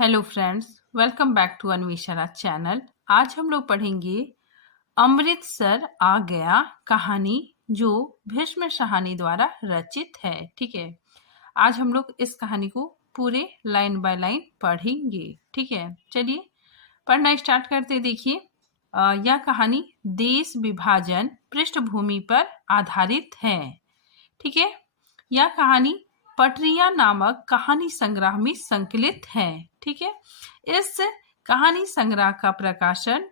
Hello friends, welcome back to Anveshana channel. आज हम लोग पढ़ेंगे अमृतसर आ गया कहानी, जो भीष्म शाहनी द्वारा रचित है। ठीक है, आज हम लोग इस कहानी को पूरे लाइन बाय लाइन पढ़ेंगे। ठीक है, चलिए पढ़ना स्टार्ट करते। देखिए, यह कहानी देश विभाजन पृष्ठभूमि पर आधारित है। ठीक है, यह कहानी पटरिया नामक कहानी संग्रह में संकलित है। ठीक है, इस कहानी संग्रह का प्रकाशन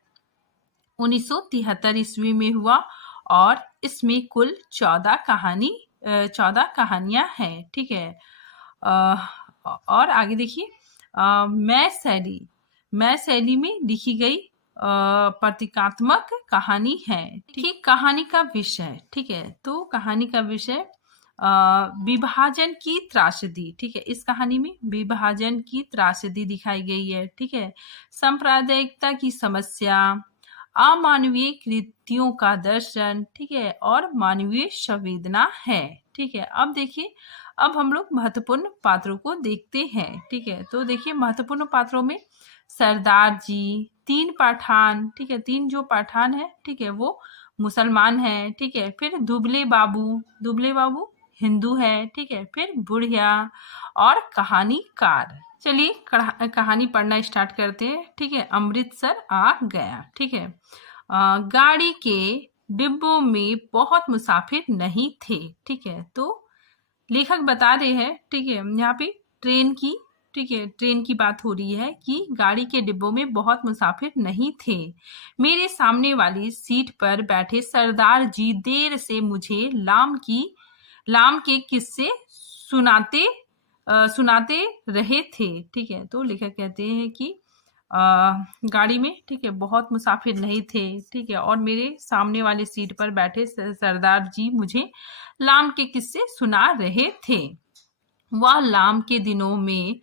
1973 ईस्वी में हुआ और इसमें कुल 14 कहानियां हैं। ठीक है, और आगे देखिए, मैं शैली में लिखी गई प्रतीकात्मक कहानी है। ठीक है, कहानी का विषय। ठीक है, तो कहानी का विषय विभाजन की त्रासदी। ठीक है, इस कहानी में विभाजन की त्रासदी दिखाई गई है। ठीक है, सांप्रदायिकता की समस्या, अमानवीय कृत्यों का दर्शन। ठीक है, और मानवीय संवेदना है। ठीक है, अब देखिए, अब हम लोग महत्वपूर्ण पात्रों को देखते हैं। ठीक है, तो देखिए महत्वपूर्ण पात्रों में सरदार जी, 3 पठान। ठीक है, 3 जो पठान है, ठीक है, वो मुसलमान है। ठीक है, फिर दुबले बाबू हिंदू है। ठीक है, फिर बुढ़िया और कहानीकार। चलिए कहानी पढ़ना स्टार्ट करते हैं। ठीक है, अमृतसर आ गया। ठीक है, गाड़ी के डिब्बों में बहुत मुसाफिर नहीं थे। ठीक है, तो लेखक बता रहे हैं, ठीक है, यहाँ पे ट्रेन की बात हो रही है कि गाड़ी के डिब्बों में बहुत मुसाफिर नहीं थे। मेरे सामने वाली सीट पर बैठे सरदार जी देर से मुझे लाम के किस्से सुनाते रहे थे। ठीक है, तो लेखक कहते हैं कि गाड़ी में, ठीक है, बहुत मुसाफिर नहीं थे। ठीक है, और मेरे सामने वाली सीट पर बैठे सरदार जी मुझे लाम के किस्से सुना रहे थे। वह लाम के दिनों में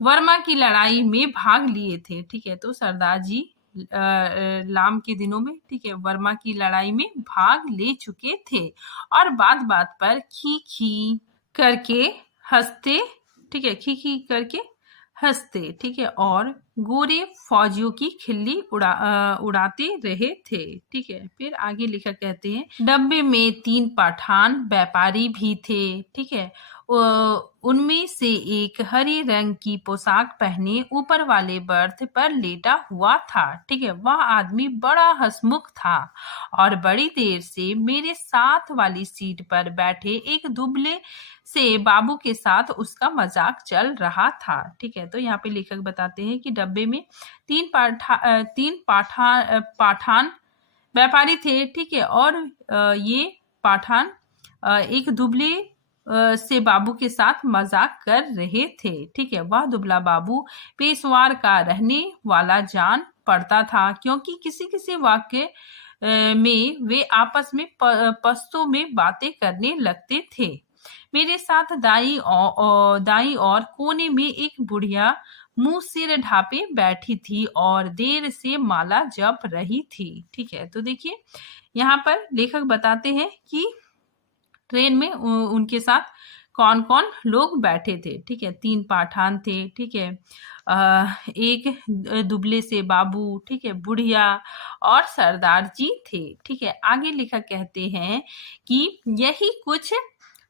वर्मा की लड़ाई में भाग लिए थे। ठीक है, तो सरदार जी लाम के दिनों में, ठीक है, वर्मा की लड़ाई में भाग ले चुके थे और बात बात पर खी करके हंसते। ठीक है, खी करके हंसते। ठीक है, और गोरे फौजियों की खिल्ली उड़ाते रहे थे। ठीक है, फिर आगे लेखक कहते हैं, डब्बे में 3 पठान व्यापारी भी थे। ठीक है, उनमें से एक हरे रंग की पोशाक पहने ऊपर वाले बर्थ पर लेटा हुआ था। ठीक है, वह आदमी बड़ा हंसमुख था और बड़ी देर से मेरे साथ वाली सीट पर बैठे एक दुबले से बाबू के साथ उसका मजाक चल रहा था। ठीक है, तो यहाँ पे लेखक बताते हैं कि डब्बे में 3 पाठान व्यापारी थे। ठीक है, और ये पाठान एक दुबले से बाबू के साथ मजाक कर रहे थे। ठीक है, वह दुबला बाबू पेशवार का रहने वाला जान पड़ता था, क्योंकि किसी किसी वाक्य में वे आपस में पश्तो में बातें करने लगते थे। मेरे साथ दाई और कोने में एक बुढ़िया मुंह सिर ढापे बैठी थी और देर से माला जप रही थी। ठीक है, तो देखिए यहाँ पर लेखक बताते हैं कि ट्रेन में उनके साथ कौन कौन लोग बैठे थे। ठीक है, 3 पठान थे। ठीक है, एक दुबले से बाबू, ठीक है, बुढ़िया और सरदार जी थे। ठीक है, आगे लेखक कहते हैं कि यही कुछ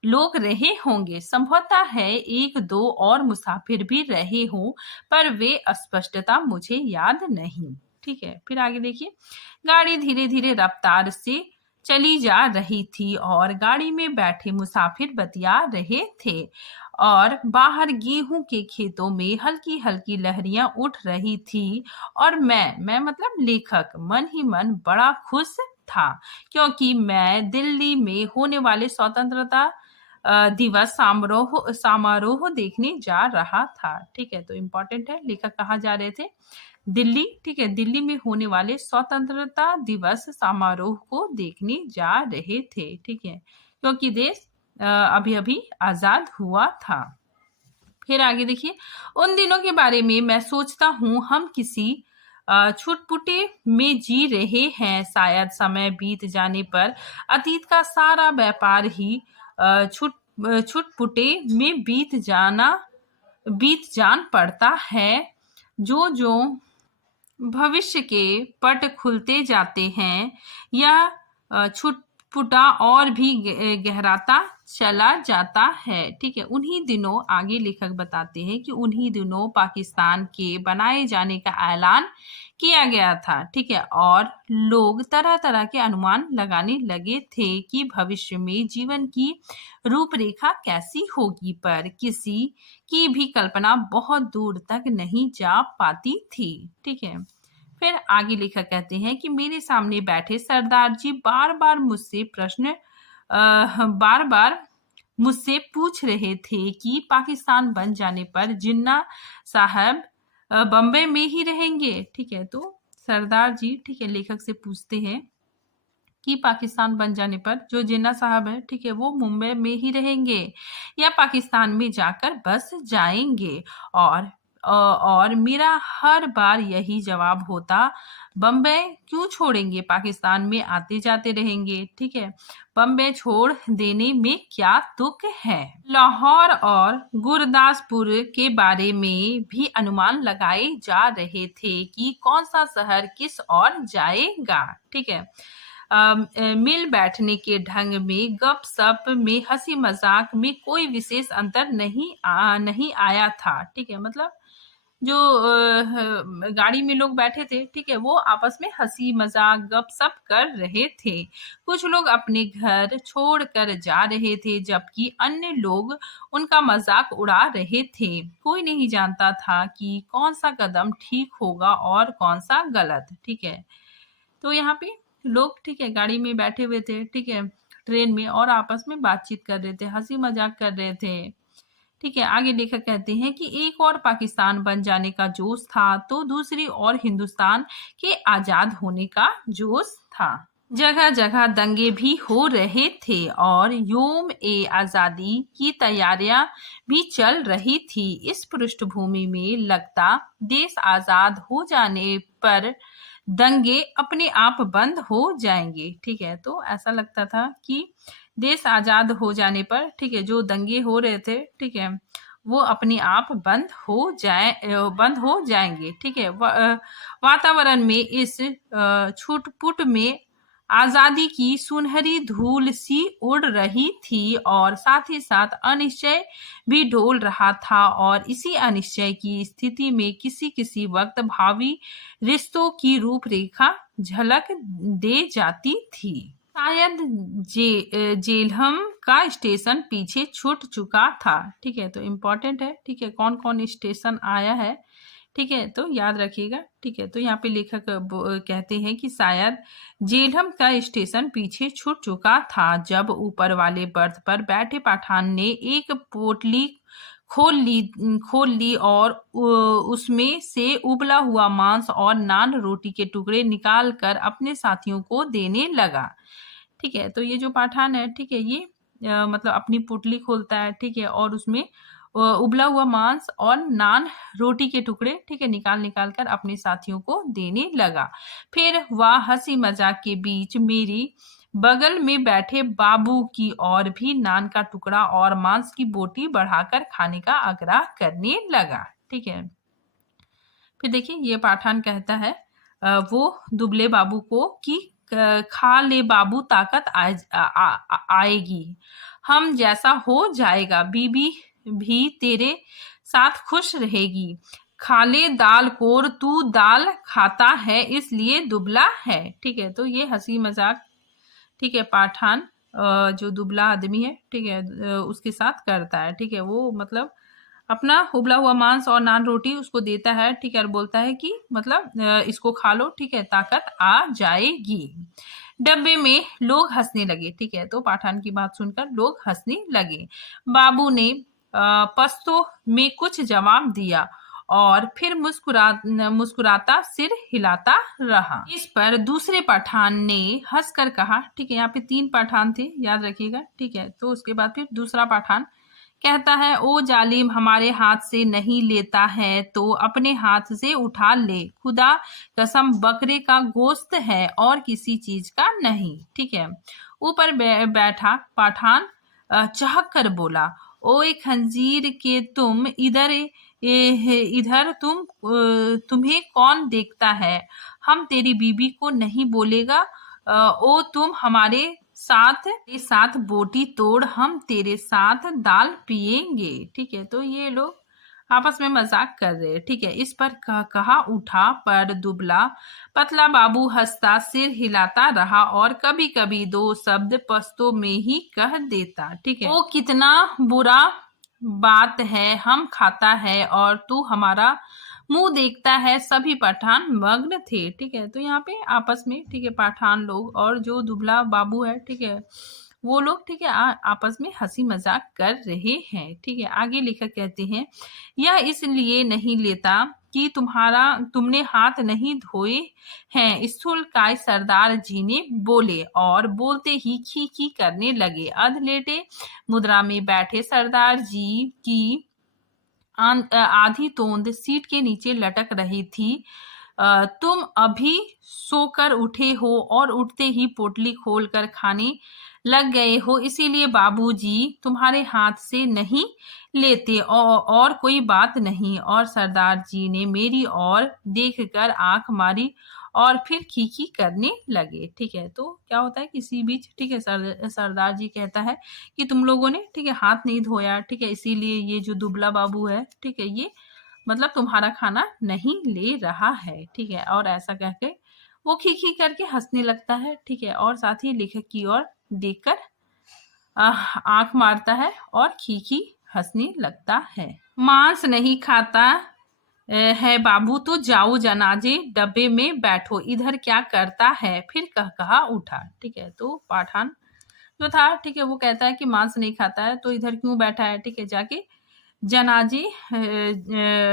लोग रहे होंगे, संभवतः है 1-2 और मुसाफिर भी रहे हों, पर वे स्पष्टता मुझे याद नहीं। ठीक है, फिर आगे देखिए, गाड़ी धीरे धीरे रफ्तार से चली जा रही थी और गाड़ी में बैठे मुसाफिर बतिया रहे थे और बाहर गेहूं के खेतों में हल्की हल्की लहरियां उठ रही थी और मैं मतलब लेखक मन ही मन बड़ा खुश था, क्योंकि मैं दिल्ली में होने वाले स्वतंत्रता दिवस समारोह देखने जा रहा था। ठीक है, तो इम्पोर्टेंट है, लेखक कहाँ जा रहे थे? दिल्ली। ठीक है, दिल्ली में होने वाले स्वतंत्रता दिवस समारोह को देखने जा रहे थे। ठीक है, क्योंकि देश अभी अभी आजाद हुआ था। फिर आगे देखिए, उन दिनों के बारे में मैं सोचता हूँ, हम किसी छुटपुटे में जी रहे हैं। शायद समय बीत जाने पर अतीत का सारा व्यापार ही छुटपुटे में बीत जान पड़ता है। जो जो भविष्य के पट खुलते जाते हैं, यह छुटपुटा और भी गहराता चला जाता है। ठीक है, उन्हीं दिनों आगे लेखक बताते हैं कि उन्हीं दिनों पाकिस्तान के बनाए जाने का ऐलान किया गया था। ठीक है, और लोग तरह तरह के अनुमान लगाने लगे थे कि भविष्य में जीवन की रूपरेखा कैसी होगी, पर किसी की भी कल्पना बहुत दूर तक नहीं जा पाती थी। ठीक है, फिर आगे लेखक कहते हैं कि मेरे सामने बैठे सरदार जी बार बार मुझसे पूछ रहे थे कि पाकिस्तान बन जाने पर जिन्ना साहब बम्बई में ही रहेंगे। ठीक है, तो सरदार जी, ठीक है, लेखक से पूछते हैं कि पाकिस्तान बन जाने पर जो जिन्ना साहब है, ठीक है, वो मुंबई में ही रहेंगे या पाकिस्तान में जाकर बस जाएंगे। और मेरा हर बार यही जवाब होता, बम्बई क्यों छोड़ेंगे, पाकिस्तान में आते जाते रहेंगे। ठीक है, बम्बई छोड़ देने में क्या दुख है। लाहौर और गुरदासपुर के बारे में भी अनुमान लगाए जा रहे थे कि कौन सा शहर किस ओर जाएगा। ठीक है, मिल बैठने के ढंग में, गपशप में, हंसी मजाक में कोई विशेष अंतर नहीं आया था। ठीक है, मतलब जो गाड़ी में लोग बैठे थे, ठीक है, वो आपस में हंसी मजाक गपशप कर रहे थे। कुछ लोग अपने घर छोड़कर जा रहे थे, जबकि अन्य लोग उनका मजाक उड़ा रहे थे। कोई नहीं जानता था कि कौन सा कदम ठीक होगा और कौन सा गलत। ठीक है, तो यहाँ पे लोग, ठीक है, गाड़ी में बैठे हुए थे, ठीक है, ट्रेन में, और आपस में बातचीत कर रहे थे, हंसी मजाक कर रहे थे। ठीक है, आगे लेखक कहते हैं कि एक और पाकिस्तान बन जाने का जोश था, तो दूसरी ओर हिंदुस्तान के आजाद होने का जोश था। जगह जगह दंगे भी हो रहे थे और योम ए आजादी की तैयारियां भी चल रही थी। इस पृष्ठभूमि में लगता देश आजाद हो जाने पर दंगे अपने आप बंद हो जाएंगे। ठीक है, तो ऐसा लगता था कि देश आजाद हो जाने पर, ठीक है, जो दंगे हो रहे थे, ठीक है, वो अपने आप बंद हो जाएंगे। ठीक है, वातावरण में इस छुटपुट में आजादी की सुनहरी धूल सी उड़ रही थी और साथ ही साथ अनिश्चय भी डोल रहा था, और इसी अनिश्चय की स्थिति में किसी किसी वक्त भावी रिश्तों की रूपरेखा झलक दे जाती थी। शायद जेलहम का स्टेशन पीछे छूट चुका था। ठीक है, तो इम्पोर्टेंट है, ठीक है, कौन कौन स्टेशन आया है, ठीक है, तो याद रखिएगा। ठीक है, तो यहाँ पे लेखक कहते हैं कि शायद जेलहम का स्टेशन पीछे छूट चुका था जब ऊपर वाले बर्थ पर बैठे पठान ने एक पोटली खोल ली और उसमें से उबला हुआ मांस और नान रोटी के टुकड़े निकाल कर अपने साथियों को देने लगा। ठीक है, तो ये जो पठान है, ठीक है, ये मतलब अपनी पोटली खोलता है, ठीक है, और उसमें उबला हुआ मांस और नान रोटी के टुकड़े, ठीक है, निकाल कर अपने साथियों को देने लगा। फिर वह हंसी मजाक के बीच मेरी बगल में बैठे बाबू की और भी नान का टुकड़ा और मांस की बोटी बढ़ाकर खाने का आग्रह करने लगा। ठीक है, फिर देखिए ये पठान कहता है वो दुबले बाबू को कि खा ले बाबू, ताकत आएगी, हम जैसा हो जाएगा, बीबी भी तेरे साथ खुश रहेगी, खा ले दाल कोर, तू दाल खाता है इसलिए दुबला है। ठीक है, तो ये हंसी मजाक, ठीक है, पठान जो दुबला आदमी है, ठीक है, उसके साथ करता है। ठीक है, वो मतलब अपना उबला हुआ मांस और नान रोटी उसको देता है, ठीक है, और बोलता है कि मतलब इसको खा लो, ठीक है, ताकत आ जाएगी। डब्बे में लोग हंसने लगे। ठीक है, तो पठान की बात सुनकर लोग हंसने लगे। बाबू ने पश्तो में कुछ जवाब दिया और फिर मुस्कुराता सिर हिलाता रहा। इस पर दूसरे पठान ने हंसकर कहा, ठीक है, यहाँ पे 3 पठान थे, याद रखिएगा। ठीक है, तो उसके बाद फिर दूसरा पठान कहता है, ओ जालिम, हमारे हाथ से नहीं लेता है तो अपने हाथ से उठा ले, खुदा कसम बकरे का गोश्त है और किसी चीज का नहीं। ठीक है, ऊपर बैठा पठान चहक कर बोला, ओए खंजीर के तुम इधर इधर तुम्हें कौन देखता है? हम तेरी बीबी को नहीं बोलेगा? ओ तुम हमारे साथ बोटी तोड़, हम तेरे साथ दाल पिएंगे। ठीक है, तो ये लोग आपस में मजाक कर रहे हैं। ठीक है, इस पर कहा उठा पर दुबला पतला बाबू हंसता सिर हिलाता रहा और कभी कभी दो शब्द पश्तो में ही कह देता। ठीक है, वो कितना बुरा बात है, हम खाता है और तू हमारा मुंह देखता है। सभी पठान मग्न थे। ठीक है, तो यहाँ पे आपस में, ठीक है, पठान लोग और जो दुबला बाबू है, ठीक है, वो लोग, ठीक है, आपस में हंसी मजाक कर रहे हैं। ठीक है, आगे लेखक कहते हैं, यह इसलिए नहीं लेता कि तुमने हाथ नहीं धोए हैं, स्थूलकाय सरदार जी ने बोले और बोलते ही खी खी करने लगे। अधलेटे मुद्रा में बैठे सरदार जी की आधी तोंद सीट के नीचे लटक रही थी। तुम अभी सोकर उठे हो और उठते ही पोटली खोलकर खाने लग गए हो, इसीलिए बाबूजी तुम्हारे हाथ से नहीं लेते और कोई बात नहीं। और सरदार जी ने मेरी ओर देखकर आंख मारी और फिर खीखी करने लगे। ठीक है, तो क्या होता है किसी बीच, ठीक है, सरदार जी कहता है कि तुम लोगों ने, ठीक है, हाथ नहीं धोया, ठीक है, इसीलिए ये जो दुबला बाबू है, ठीक है, ये मतलब तुम्हारा खाना नहीं ले रहा है। ठीक है, और ऐसा कह के वो खी करके हंसने लगता है। ठीक है, और साथ ही लेखक की ओर देखकर आंख मारता है और खी हंसने लगता है। मांस नहीं खाता है बाबू तो जाओ जनाजे डब्बे में बैठो, इधर क्या करता है? फिर कहा उठा। ठीक है, तो पाठान जो था, ठीक है, वो कहता है कि मांस नहीं खाता है तो इधर क्यों बैठा है? ठीक है, जाके जनाजे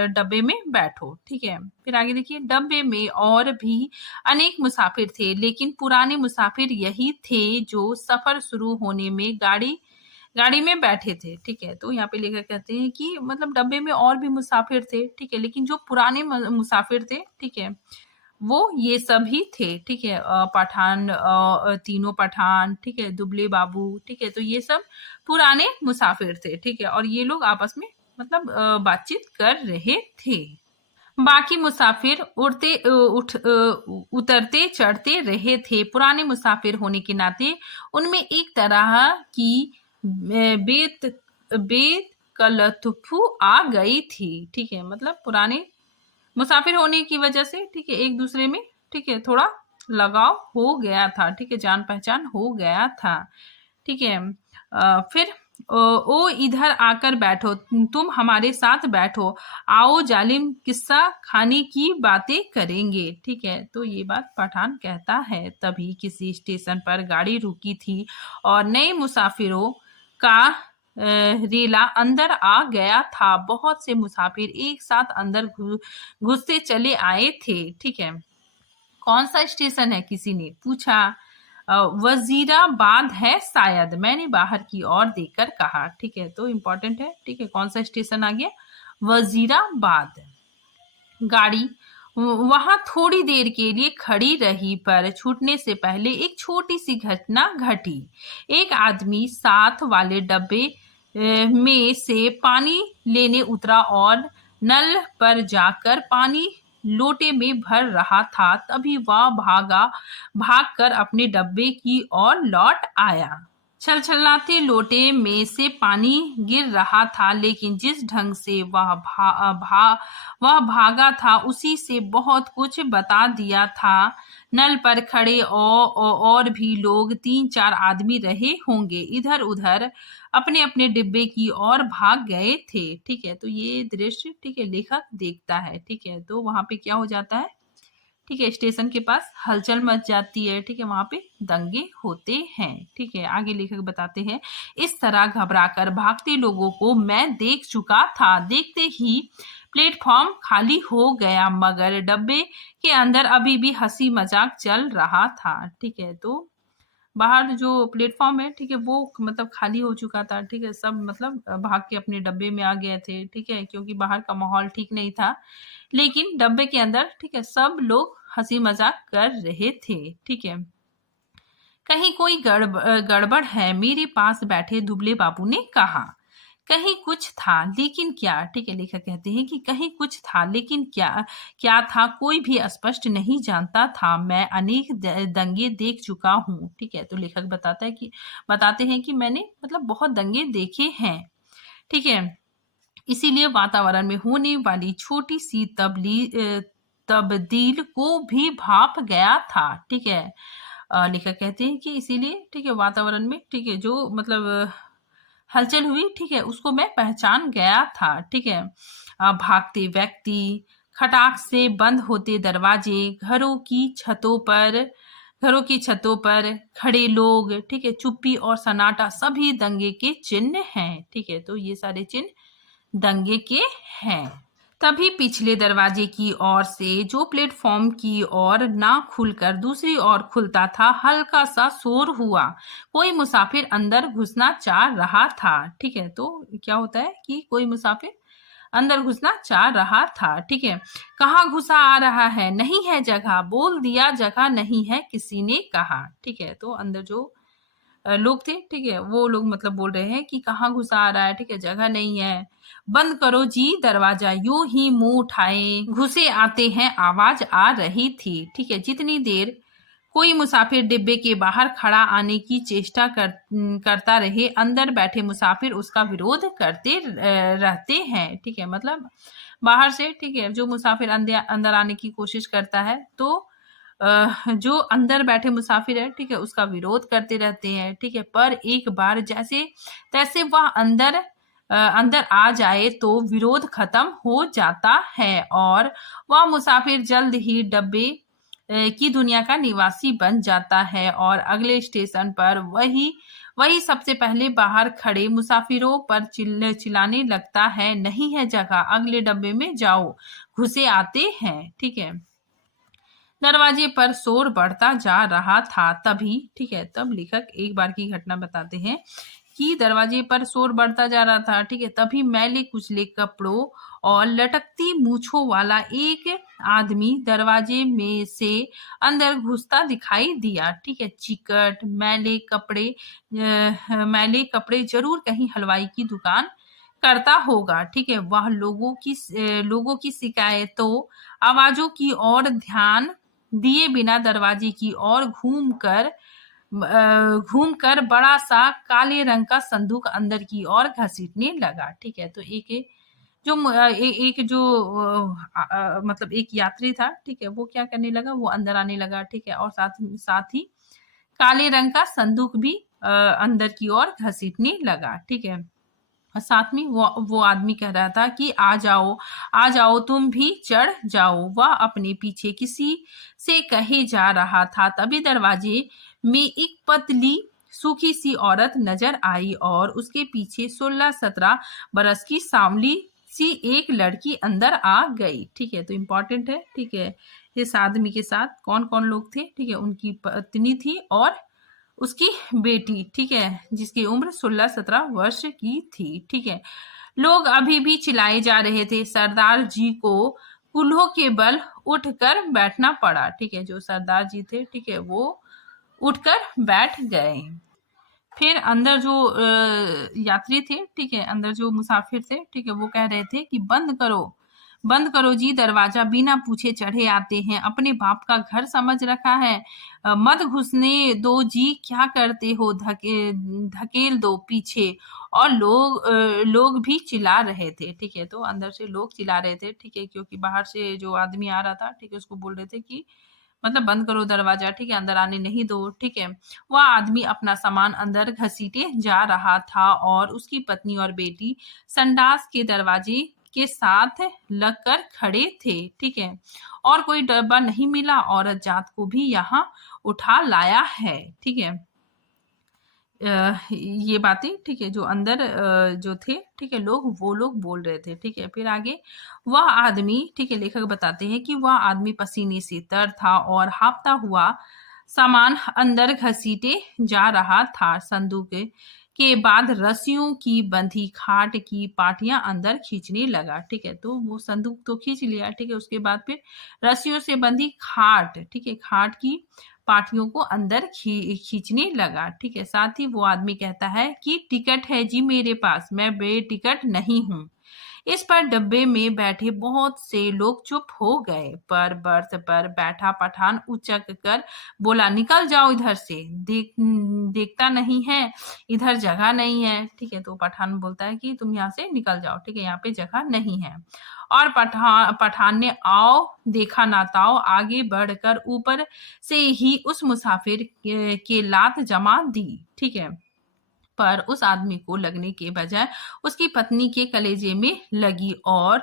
डब्बे में बैठो। ठीक है, फिर आगे देखिए, डब्बे में और भी अनेक मुसाफिर थे, लेकिन पुराने मुसाफिर यही थे जो सफर शुरू होने में गाड़ी में बैठे थे। ठीक है, तो यहाँ पे लेकर कहते हैं कि मतलब डब्बे में और भी मुसाफिर थे, ठीक है, लेकिन जो पुराने मुसाफिर थे, ठीक है, वो ये सब ही थे। ठीक है, पठान, तीनों पठान, ठीक है, दुबले बाबू, ठीक है, तो ये सब पुराने मुसाफिर थे। ठीक है, और ये लोग आपस में मतलब बातचीत कर रहे थे। बाकी मुसाफिर उतरते चढ़ते रहे थे। पुराने मुसाफिर होने के नाते उनमें एक तरह की बेत बेत कलतफू आ गई थी। ठीक है, मतलब पुराने मुसाफिर होने की वजह से, ठीक है, एक दूसरे में, ठीक है, थोड़ा लगाव हो गया था। ठीक है, जान पहचान हो गया था। ठीक है, फिर ओ इधर आकर बैठो, तुम हमारे साथ बैठो, आओ जालिम किस्सा खाने की बातें करेंगे। ठीक है, तो ये बात पठान कहता है। तभी किसी स्टेशन पर गाड़ी रुकी थी और नए मुसाफिरों का रेला अंदर आ गया था। बहुत से मुसाफिर एक साथ अंदर घुसते चले आए थे। ठीक है, कौन सा स्टेशन है? किसी ने पूछा। वजीराबाद है शायद, मैंने बाहर की ओर देखकर कहा। ठीक है, तो इम्पोर्टेंट है। ठीक है, कौन सा स्टेशन आ गया? वजीराबाद। गाड़ी वहां थोड़ी देर के लिए खड़ी रही, पर छूटने से पहले एक छोटी सी घटना घटी। एक आदमी साथ वाले डब्बे में से पानी लेने उतरा और नल पर जाकर पानी लोटे में भर रहा था। तभी वह भागकर अपने डब्बे की ओर लौट आया। छलछलाते लोटे में से पानी गिर रहा था, लेकिन जिस ढंग से वह भागा था उसी से बहुत कुछ बता दिया था। नल पर खड़े और भी लोग 3-4 आदमी रहे होंगे, इधर उधर अपने अपने डिब्बे की ओर भाग गए थे। ठीक है, तो ये दृश्य, ठीक है, लेखक देखता है। ठीक है, तो वहां पे क्या हो जाता है? ठीक है, स्टेशन के पास हलचल मच जाती है। ठीक है, वहां पे दंगे होते हैं। ठीक है, आगे लेखक बताते हैं, इस तरह घबराकर भागते लोगों को मैं देख चुका था। देखते ही प्लेटफॉर्म खाली हो गया, मगर डब्बे के अंदर अभी भी हंसी मजाक चल रहा था। ठीक है, तो बाहर जो प्लेटफॉर्म है, ठीक है, वो मतलब खाली हो चुका था। ठीक है, सब मतलब भाग के अपने डब्बे में आ गए थे। ठीक है, क्योंकि बाहर का माहौल ठीक नहीं था, लेकिन डब्बे के अंदर, ठीक है, सब लोग हंसी मजाक कर रहे थे। ठीक है, कहीं कोई गड़बड़ है, मेरे पास बैठे दुबले बाबू ने कहा। कहीं कुछ था लेकिन क्या, ठीक है, लेखक कहते हैं कि कहीं कुछ था लेकिन क्या, क्या था कोई भी स्पष्ट नहीं जानता था। मैं अनेक दंगे देख चुका हूँ, ठीक है। तो लेखक बताते हैं कि मैंने मतलब बहुत दंगे देखे हैं, ठीक है। इसीलिए वातावरण में होने वाली छोटी सी तब्दील को भी भाप गया था, ठीक है। लेखक कहते हैं कि इसीलिए, ठीक है, वातावरण में, ठीक है, जो मतलब हलचल हुई, ठीक है, उसको मैं पहचान गया था, ठीक है। भागते व्यक्ति, खटाक से बंद होते दरवाजे, घरों की छतों पर खड़े लोग, ठीक है, चुप्पी और सन्नाटा सभी दंगे के चिन्ह हैं, ठीक है। तो ये सारे चिन्ह दंगे के हैं। तभी पिछले दरवाजे की ओर से जो प्लेटफॉर्म की ओर ना खुलकर दूसरी ओर खुलता था, हल्का सा शोर हुआ। कोई मुसाफिर अंदर घुसना चाह रहा था, ठीक है। तो क्या होता है कि कोई मुसाफिर अंदर घुसना चाह रहा था, ठीक है। कहाँ घुसा आ रहा है, नहीं है जगह, बोल दिया जगह नहीं है, किसी ने कहा, ठीक है। तो अंदर जो लोग थे, ठीक है, वो लोग मतलब बोल रहे हैं कि कहाँ घुसा आ रहा है, ठीक है, जगह नहीं है, बंद करो जी दरवाजा। यूं ही मुंह उठाए घुसे आते हैं, आवाज आ रही थी, ठीक है। जितनी देर कोई मुसाफिर डिब्बे के बाहर खड़ा आने की चेष्टा करता रहे, अंदर बैठे मुसाफिर उसका विरोध करते रहते हैं, ठीक है। मतलब बाहर से, ठीक है, जो मुसाफिर अंदर आने की कोशिश करता है, तो जो अंदर बैठे मुसाफिर है, ठीक है, उसका विरोध करते रहते हैं, ठीक है। पर एक बार जैसे तैसे वह अंदर आ जाए तो विरोध खत्म हो जाता है और वह मुसाफिर जल्द ही डब्बे की दुनिया का निवासी बन जाता है और अगले स्टेशन पर वही सबसे पहले बाहर खड़े मुसाफिरों पर चिल्लाने लगता है, नहीं है जगह, अगले डब्बे में जाओ, घुसे आते हैं, ठीक है। दरवाजे पर शोर बढ़ता जा रहा था। तभी, ठीक है, तब लेखक एक बार की घटना बताते हैं कि दरवाजे पर शोर बढ़ता जा रहा था, ठीक है। तभी मैले कुचले कपड़ों और लटकती मूछों वाला एक आदमी दरवाजे में से अंदर घुसता दिखाई दिया, ठीक है। चिकट मैले कपड़े जरूर कहीं हलवाई की दुकान करता होगा, ठीक है। वह लोगों की शिकायतों, आवाजों की ओर ध्यान दिए बिना दरवाजे की ओर घूमकर बड़ा सा काले रंग का संदूक अंदर की ओर घसीटने लगा, ठीक है। तो एक जो मतलब एक यात्री था, ठीक है, वो क्या करने लगा, वो अंदर आने लगा, ठीक है, और साथ ही काले रंग का संदूक भी अंदर की ओर घसीटने लगा, ठीक है। और साथ में वो आदमी कह रहा था कि आ जाओ, तुम भी चढ़ जाओ। वह अपने पीछे किसी से कहे जा रहा था। तभी दरवाजे में एक पतली सूखी सी औरत नजर आई और उसके पीछे 16-17 बरस की सांवली सी एक लड़की अंदर आ गई, ठीक है। तो इम्पोर्टेंट है, ठीक है, इस आदमी के साथ कौन कौन लोग थे, ठीक है, उनकी पत्नी थी और उसकी बेटी, ठीक है, जिसकी उम्र 16-17 वर्ष की थी, ठीक है। लोग अभी भी चिल्लाए जा रहे थे। सरदार जी को कूल्हों के बल उठकर बैठना पड़ा, ठीक है। जो सरदार जी थे, ठीक है, वो उठकर बैठ गए। फिर अंदर जो यात्री थे, ठीक है, अंदर जो मुसाफिर थे, ठीक है, वो कह रहे थे कि बंद करो जी दरवाजा, बिना पूछे चढ़े आते हैं, अपने बाप का घर समझ रखा है, मत घुसने दो जी, क्या करते हो, धकेल दो पीछे। और लोग भी चिल्ला रहे थे, ठीक है। तो अंदर से लोग चिल्ला रहे थे, ठीक है, क्योंकि बाहर से जो आदमी आ रहा था, ठीक है, उसको बोल रहे थे कि मतलब बंद करो दरवाजा, ठीक है, अंदर आने नहीं दो, ठीक है। वह आदमी अपना सामान अंदर घसीटे जा रहा था और उसकी पत्नी और बेटी संडास के दरवाजे के साथ लगकर खड़े थे, ठीक है। और कोई डब्बा नहीं मिला, औरत जात को भी यहाँ उठा लाया है, ठीक है। ये बातें, ठीक है, जो अंदर जो थे, ठीक है, वो लोग बोल रहे थे, ठीक है। फिर आगे वह आदमी, ठीक है, लेखक बताते हैं कि वह आदमी पसीने से तर था और हांफता हुआ सामान अंदर घसीटे जा रहा था। संदूक के बाद रस्सियों की बंधी खाट की पाटियां अंदर खींचने लगा। ठीक है, तो वो संदूक तो खींच लिया। ठीक है, उसके बाद फिर रस्सियों से बंधी खाट, ठीक है, खाट की पाटियों को अंदर खींचने लगा। ठीक है, साथ ही वो आदमी कहता है कि टिकट है जी मेरे पास, मैं बेटिकट नहीं हूँ। इस पर डब्बे में बैठे बहुत से लोग चुप हो गए, पर बर्थ पर बैठा पठान उचक कर बोला, निकल जाओ इधर से, देखता नहीं है इधर जगह नहीं है। ठीक है, तो पठान बोलता है कि तुम यहाँ से निकल जाओ, ठीक है, यहाँ पे जगह नहीं है। और पठान ने आओ देखा ना ताओ आगे बढ़कर ऊपर से ही उस मुसाफिर के लात जमा दी। ठीक है, पर उस आदमी को लगने के बजाय उसकी पत्नी के कलेजे में लगी और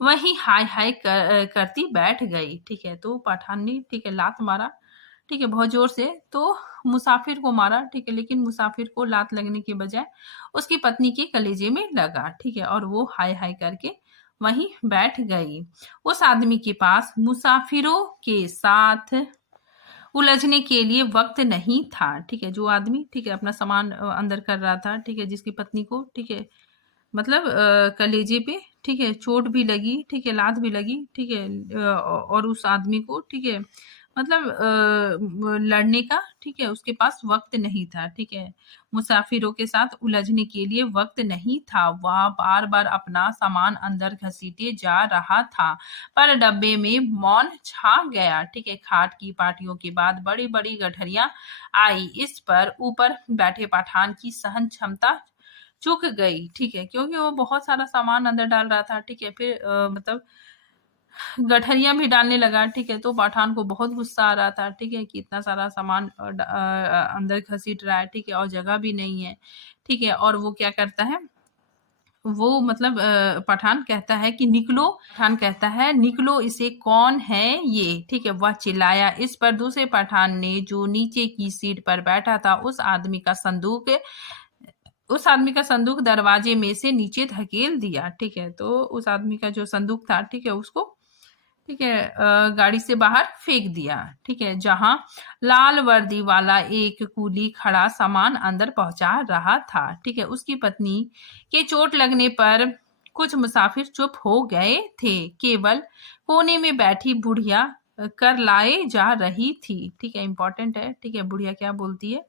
वही हाय हाय करती बैठ गई। ठीक है, तो पठान ने, ठीक है, लात मारा, ठीक है, बहुत जोर से, तो मुसाफिर को मारा। ठीक है, लेकिन मुसाफिर को लात लगने के बजाय उसकी पत्नी के कलेजे में लगा। ठीक है, और वो हाय हाय करके वहीं बैठ गई। उस आदमी के पास मुसाफिरों के साथ उलझने के लिए वक्त नहीं था। ठीक है, जो आदमी, ठीक है, अपना सामान अंदर कर रहा था, ठीक है, जिसकी पत्नी को, ठीक है, मतलब कलेजे पे, ठीक है, चोट भी लगी, ठीक है, लात भी लगी, ठीक है, और उस आदमी को, ठीक है, मतलब लड़ने का, ठीक है, उसके पास वक्त नहीं था। ठीक है, मुसाफिरों के साथ उलझने के लिए वक्त नहीं था। वह बार बार अपना सामान अंदर घसीटे जा रहा था, पर डब्बे में मौन छा गया। ठीक है, खाट की पाटियों के बाद बड़ी बड़ी गठरियां आई। इस पर ऊपर बैठे पठान की सहन क्षमता चूक गई। ठीक है, क्योंकि वो बहुत सारा सामान अंदर डाल रहा था। ठीक है, फिर मतलब गठरियां भी डालने लगा। ठीक है, तो पठान को बहुत गुस्सा आ रहा था। ठीक है, कि इतना सारा सामान अंदर घसीट रहा है। ठीक है, और जगह भी नहीं है। ठीक है, और वो क्या करता है, वो मतलब पठान कहता है कि निकलो, पठान कहता है निकलो, इसे कौन है ये। ठीक है, वह चिल्लाया। इस पर दूसरे पठान ने, जो नीचे की सीट पर बैठा था, उस आदमी का संदूक दरवाजे में से नीचे धकेल दिया। ठीक है, तो उस आदमी का जो संदूक था, ठीक है, उसको, ठीक है, गाड़ी से बाहर फेंक दिया। ठीक है, जहां लाल वर्दी वाला एक कूली खड़ा सामान अंदर पहुंचा रहा था। ठीक है, उसकी पत्नी के चोट लगने पर कुछ मुसाफिर चुप हो गए थे। केवल कोने में बैठी बुढ़िया कर लाए जा रही थी। ठीक है, इंपॉर्टेंट है। ठीक है, बुढ़िया क्या बोलती है,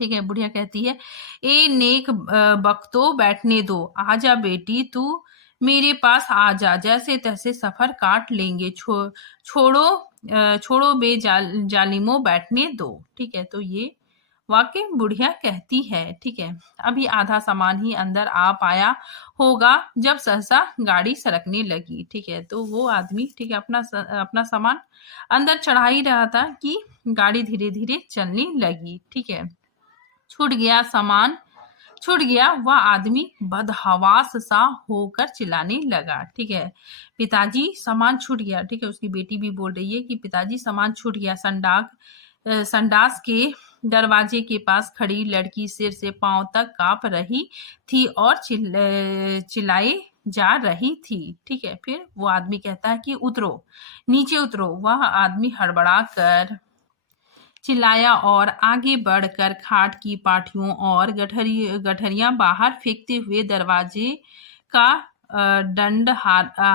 ठीक है, बुढ़िया कहती है, ए नेक बख्तो, बैठने दो, आजा बेटी, तू मेरे पास आ जा, जैसे तैसे सफर काट लेंगे, छोड़ो जालिमो, बैठने दो। ठीक है, तो ये वाक्य बुढ़िया कहती है। ठीक है, अभी आधा सामान ही अंदर आ पाया होगा जब सहसा गाड़ी सरकने लगी। ठीक है, तो वो आदमी, ठीक है, अपना सामान अंदर चढ़ा ही रहा था कि गाड़ी धीरे धीरे चलने लगी। ठीक है, छूट गया सामान, छूट गया। वह आदमी बदहवास सा होकर चिल्लाने लगा। ठीक है, पिताजी सामान छूट गया। ठीक है, उसकी बेटी भी बोल रही है कि पिताजी सामान छूट गया। संडास के दरवाजे के पास खड़ी लड़की सिर से पांव तक कांप रही थी और चिल्लाए जा रही थी। ठीक है, फिर वो आदमी कहता है कि उतरो, नीचे उतरो। वह आदमी हड़बड़ा कर चिल्लाया और आगे बढ़कर खाट की पाटियों और गठरियां बाहर फेंकते हुए दरवाजे का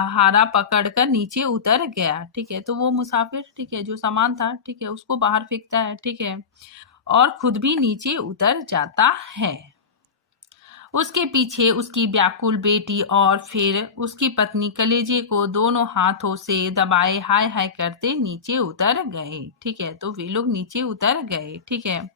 हारा पकड़कर नीचे उतर गया। ठीक है, तो वो मुसाफिर, ठीक है, जो सामान था, ठीक है, उसको बाहर फेंकता है। ठीक है, और खुद भी नीचे उतर जाता है। उसके पीछे उसकी व्याकुल बेटी और फिर उसकी पत्नी कलेजे को दोनों हाथों से दबाए हाय हाय करते नीचे उतर गए। ठीक है, तो वे लोग नीचे उतर गए। ठीक है,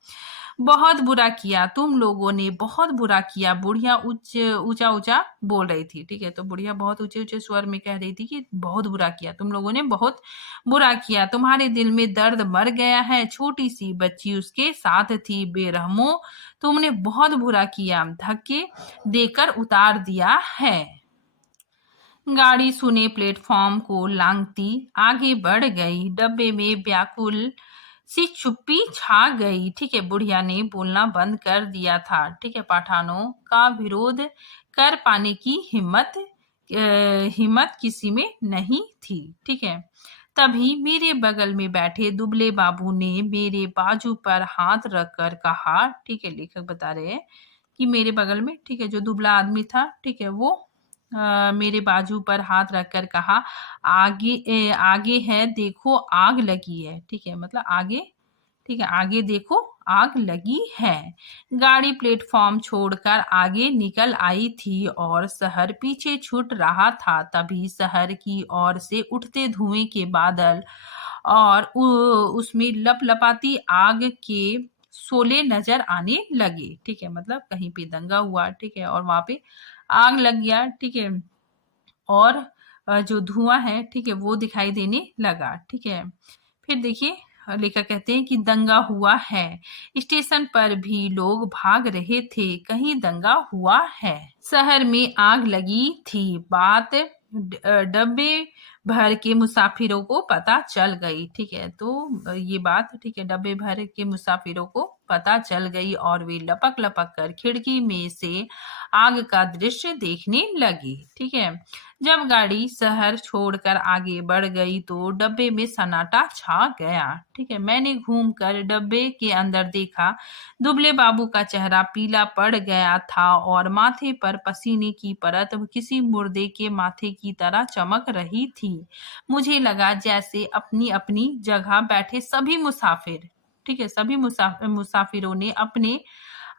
बहुत बुरा किया तुम लोगों ने, बहुत बुरा किया, बुढ़िया ऊंचा ऊंचा बोल रही थी। ठीक है, तो बुढ़िया बहुत ऊंचे ऊंचे स्वर में कह रही थी कि बहुत बुरा किया, तुम लोगों ने बहुत बुरा किया, तुम्हारे दिल में दर्द मर गया है, छोटी सी बच्ची उसके साथ थी, बेरहमो, तुमने बहुत बुरा किया, धक्के देकर उतार दिया है। गाड़ी सुने प्लेटफॉर्म को लांघती आगे बढ़ गई। डब्बे में व्याकुल सी चुप्पी छा गई। ठीक है, बुढ़िया ने बोलना बंद कर दिया था। ठीक है, पठानों का विरोध कर पाने की हिम्मत किसी में नहीं थी। ठीक है, तभी मेरे बगल में बैठे दुबले बाबू ने मेरे बाजू पर हाथ रखकर कहा। ठीक है, लेखक बता रहे हैं कि मेरे बगल में, ठीक है, जो दुबला आदमी था, ठीक है, वो मेरे बाजू पर हाथ रखकर कहा, आगे है देखो आग लगी है, ठीक है, मतलब आगे, ठीक है, आगे देखो आग लगी है। गाड़ी प्लेटफॉर्म छोड़कर आगे निकल आई थी और शहर पीछे छूट रहा था। तभी शहर की ओर से उठते धुएं के बादल और उसमें लपलपाती आग के शोले नजर आने लगे, ठीक है, मतलब कहीं पे दंगा हुआ, ठीक है, और वहां पे आग लग गया, ठीक है, और जो धुआं है, ठीक है, वो दिखाई देने लगा, ठीक है। फिर देखिए लेखक कहते हैं कि दंगा हुआ है, स्टेशन पर भी लोग भाग रहे थे, कहीं दंगा हुआ है। शहर में आग लगी थी, बात डब्बे भर के मुसाफिरों को पता चल गई, ठीक है, तो ये बात, ठीक है, डब्बे भर के मुसाफिरों को पता चल गई और वे लपक लपक कर खिड़की में से आग का दृश्य देखने लगे, ठीक है। जब गाड़ी शहर छोड़कर आगे बढ़ गई तो डब्बे में सन्नाटा छा गया, ठीक है। मैंने घूमकर डब्बे के अंदर देखा, दुबले बाबू का चेहरा पीला पड़ गया था और माथे पर पसीने की परत किसी मुर्दे के माथे की तरह चमक रही थी। मुझे लगा जैसे अपनी अपनी जगह बैठे सभी मुसाफिर, ठीक है, सभी मुसाफिरों ने अपने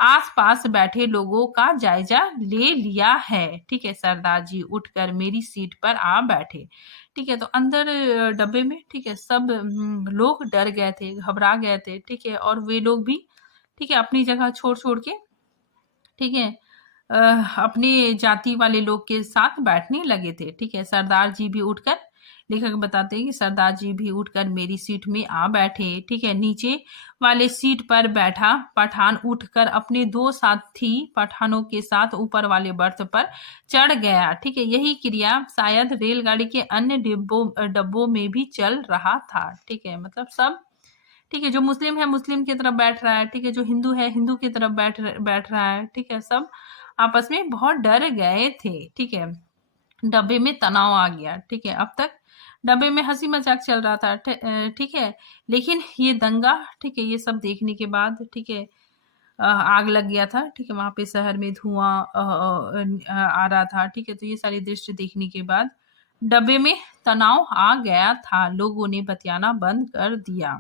आसपास बैठे लोगों का जायजा ले लिया है, ठीक है। सरदार जी उठकर मेरी सीट पर आ बैठे, ठीक है, तो अंदर डब्बे में, ठीक है, सब लोग डर गए थे, घबरा गए थे, ठीक है, और वे लोग भी, ठीक है, अपनी जगह छोड़ छोड़ के, ठीक है, अपने जाति वाले लोग के साथ बैठने लगे थे, ठीक है। सरदार जी भी उठकर, लेखक बताते हैं कि सरदार जी भी उठकर मेरी सीट में आ बैठे, ठीक है। नीचे वाले सीट पर बैठा पठान उठकर अपने दो साथी पठानों के साथ ऊपर वाले बर्थ पर चढ़ गया, ठीक है। यही क्रिया शायद रेलगाड़ी के अन्य डब्बों में भी चल रहा था, ठीक है, मतलब सब, ठीक है, जो मुस्लिम है मुस्लिम की तरफ बैठ रहा है, ठीक है, जो हिंदू है हिंदू की तरफ बैठ रहा है, ठीक है, सब आपस में बहुत डर गए थे, ठीक है। डब्बे में तनाव आ गया, ठीक है, अब तक डब्बे में हंसी मजाक चल रहा था, ठीक है, लेकिन ये दंगा, ठीक है, ये सब देखने के बाद, ठीक है, आग लग गया था, ठीक है, वहां पे शहर में धुआं आ रहा था, ठीक है, तो ये सारी दृश्य देखने के बाद डब्बे में तनाव आ गया था, लोगों ने बतियाना बंद कर दिया।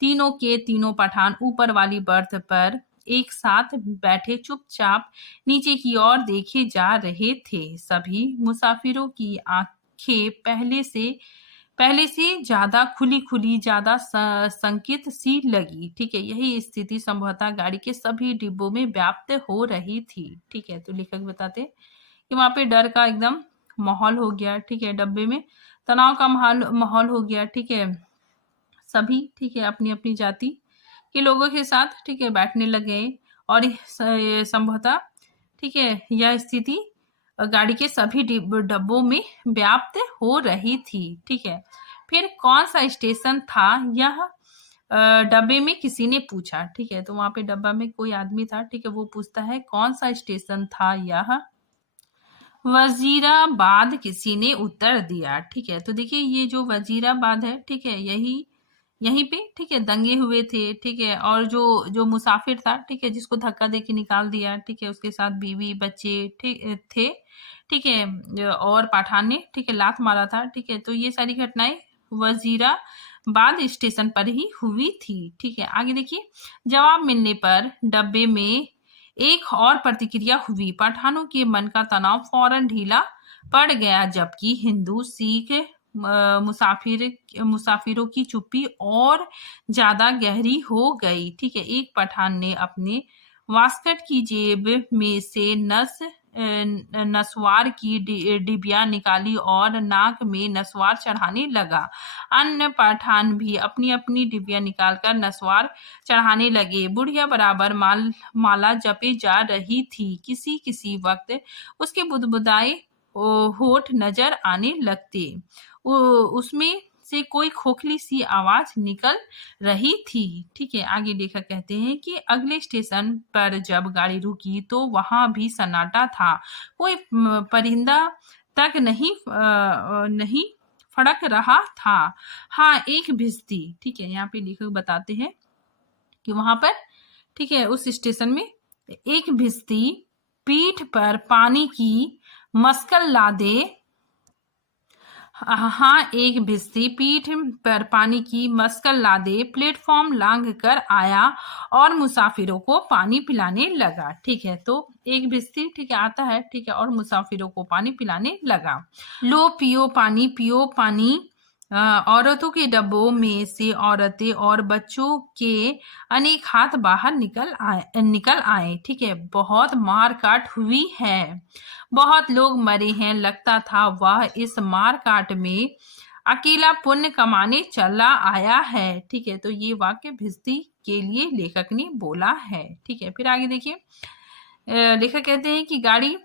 तीनों के तीनों पठान ऊपर वाली बर्थ पर एक साथ बैठे चुपचाप नीचे की ओर देखे जा रहे थे। सभी मुसाफिरों की आंखें पहले से ज्यादा खुली खुली, ज्यादा संकित सी लगी, ठीक है। यही स्थिति संभवतः गाड़ी के सभी डिब्बों में व्याप्त हो रही थी, ठीक है। तो लेखक बताते कि वहां पे डर का एकदम माहौल हो गया, ठीक है, डब्बे में तनाव का माहौल हो गया, ठीक है। सभी, ठीक है, अपनी अपनी जाति के लोगों के साथ, ठीक है, बैठने लगे और संभवतः, ठीक है, यह स्थिति गाड़ी के सभी डब्बों में व्याप्त हो रही थी, ठीक है। फिर कौन सा स्टेशन था यह, डब्बे में किसी ने पूछा, ठीक है, तो वहां पे डब्बा में कोई आदमी था, ठीक है, वो पूछता है कौन सा स्टेशन था यह, वजीराबाद, किसी ने उत्तर दिया, ठीक है। तो देखिए ये जो वजीराबाद है, ठीक है, यहीं पे, ठीक है, दंगे हुए थे, ठीक है, और जो जो मुसाफिर था, ठीक है, जिसको धक्का दे के निकाल दिया, ठीक है, उसके साथ बीवी बच्चे, ठीक थे, ठीक है, और पठान ने, ठीक है, लात मारा था, ठीक है, तो ये सारी घटनाएं वजीराबाद स्टेशन पर ही हुई थी, ठीक है। आगे देखिए, जवाब मिलने पर डब्बे में एक और प्रतिक्रिया हुई, पठानों के मन का तनाव फौरन ढीला पड़ गया, जबकि हिंदू सिख मुसाफिरों की चुप्पी और ज्यादा गहरी हो गई, ठीक है। एक पठान ने अपने वास्कट की जेब में से नसवार की डिबिया निकाली और नाक में नसवार चढ़ाने लगा। अन्य पठान भी अपनी अपनी डिबिया निकालकर नसवार चढ़ाने लगे। बुढ़िया बराबर माला जपे जा रही थी। किसी किसी वक्त उसके बुदबुदाए होठ नजर आने लगते, उसमें से कोई खोखली सी आवाज निकल रही थी, ठीक है। आगे लेखक कहते हैं कि अगले स्टेशन पर जब गाड़ी रुकी तो वहां भी सन्नाटा था, कोई परिंदा तक नहीं फड़क रहा था। हाँ, एक भिस्ती, ठीक है, यहाँ पे लेखक बताते हैं कि वहां पर, ठीक है, उस स्टेशन में एक भिश्ती पीठ पर पानी की मस्कल लादे। हाँ, एक भिश्ती पीठ पर पानी की मस्कल लादे प्लेटफॉर्म लांघ कर आया और मुसाफिरों को पानी पिलाने लगा। ठीक है, तो एक भिश्ती ठीक है आता है, ठीक है, और मुसाफिरों को पानी पिलाने लगा। लो पियो पानी, पियो पानी। औरतों के डब्बों में से औरतें और बच्चों के अनेक हाथ बाहर निकल आए। ठीक है, बहुत मार काट हुई है, बहुत लोग मरे हैं। लगता था वह इस मार काट में अकेला पुण्य कमाने चला आया है। ठीक है, तो ये वाक्य भिश्ती के लिए लेखक ने बोला है। ठीक है, फिर आगे देखिए, लेखक कहते हैं कि गाड़ी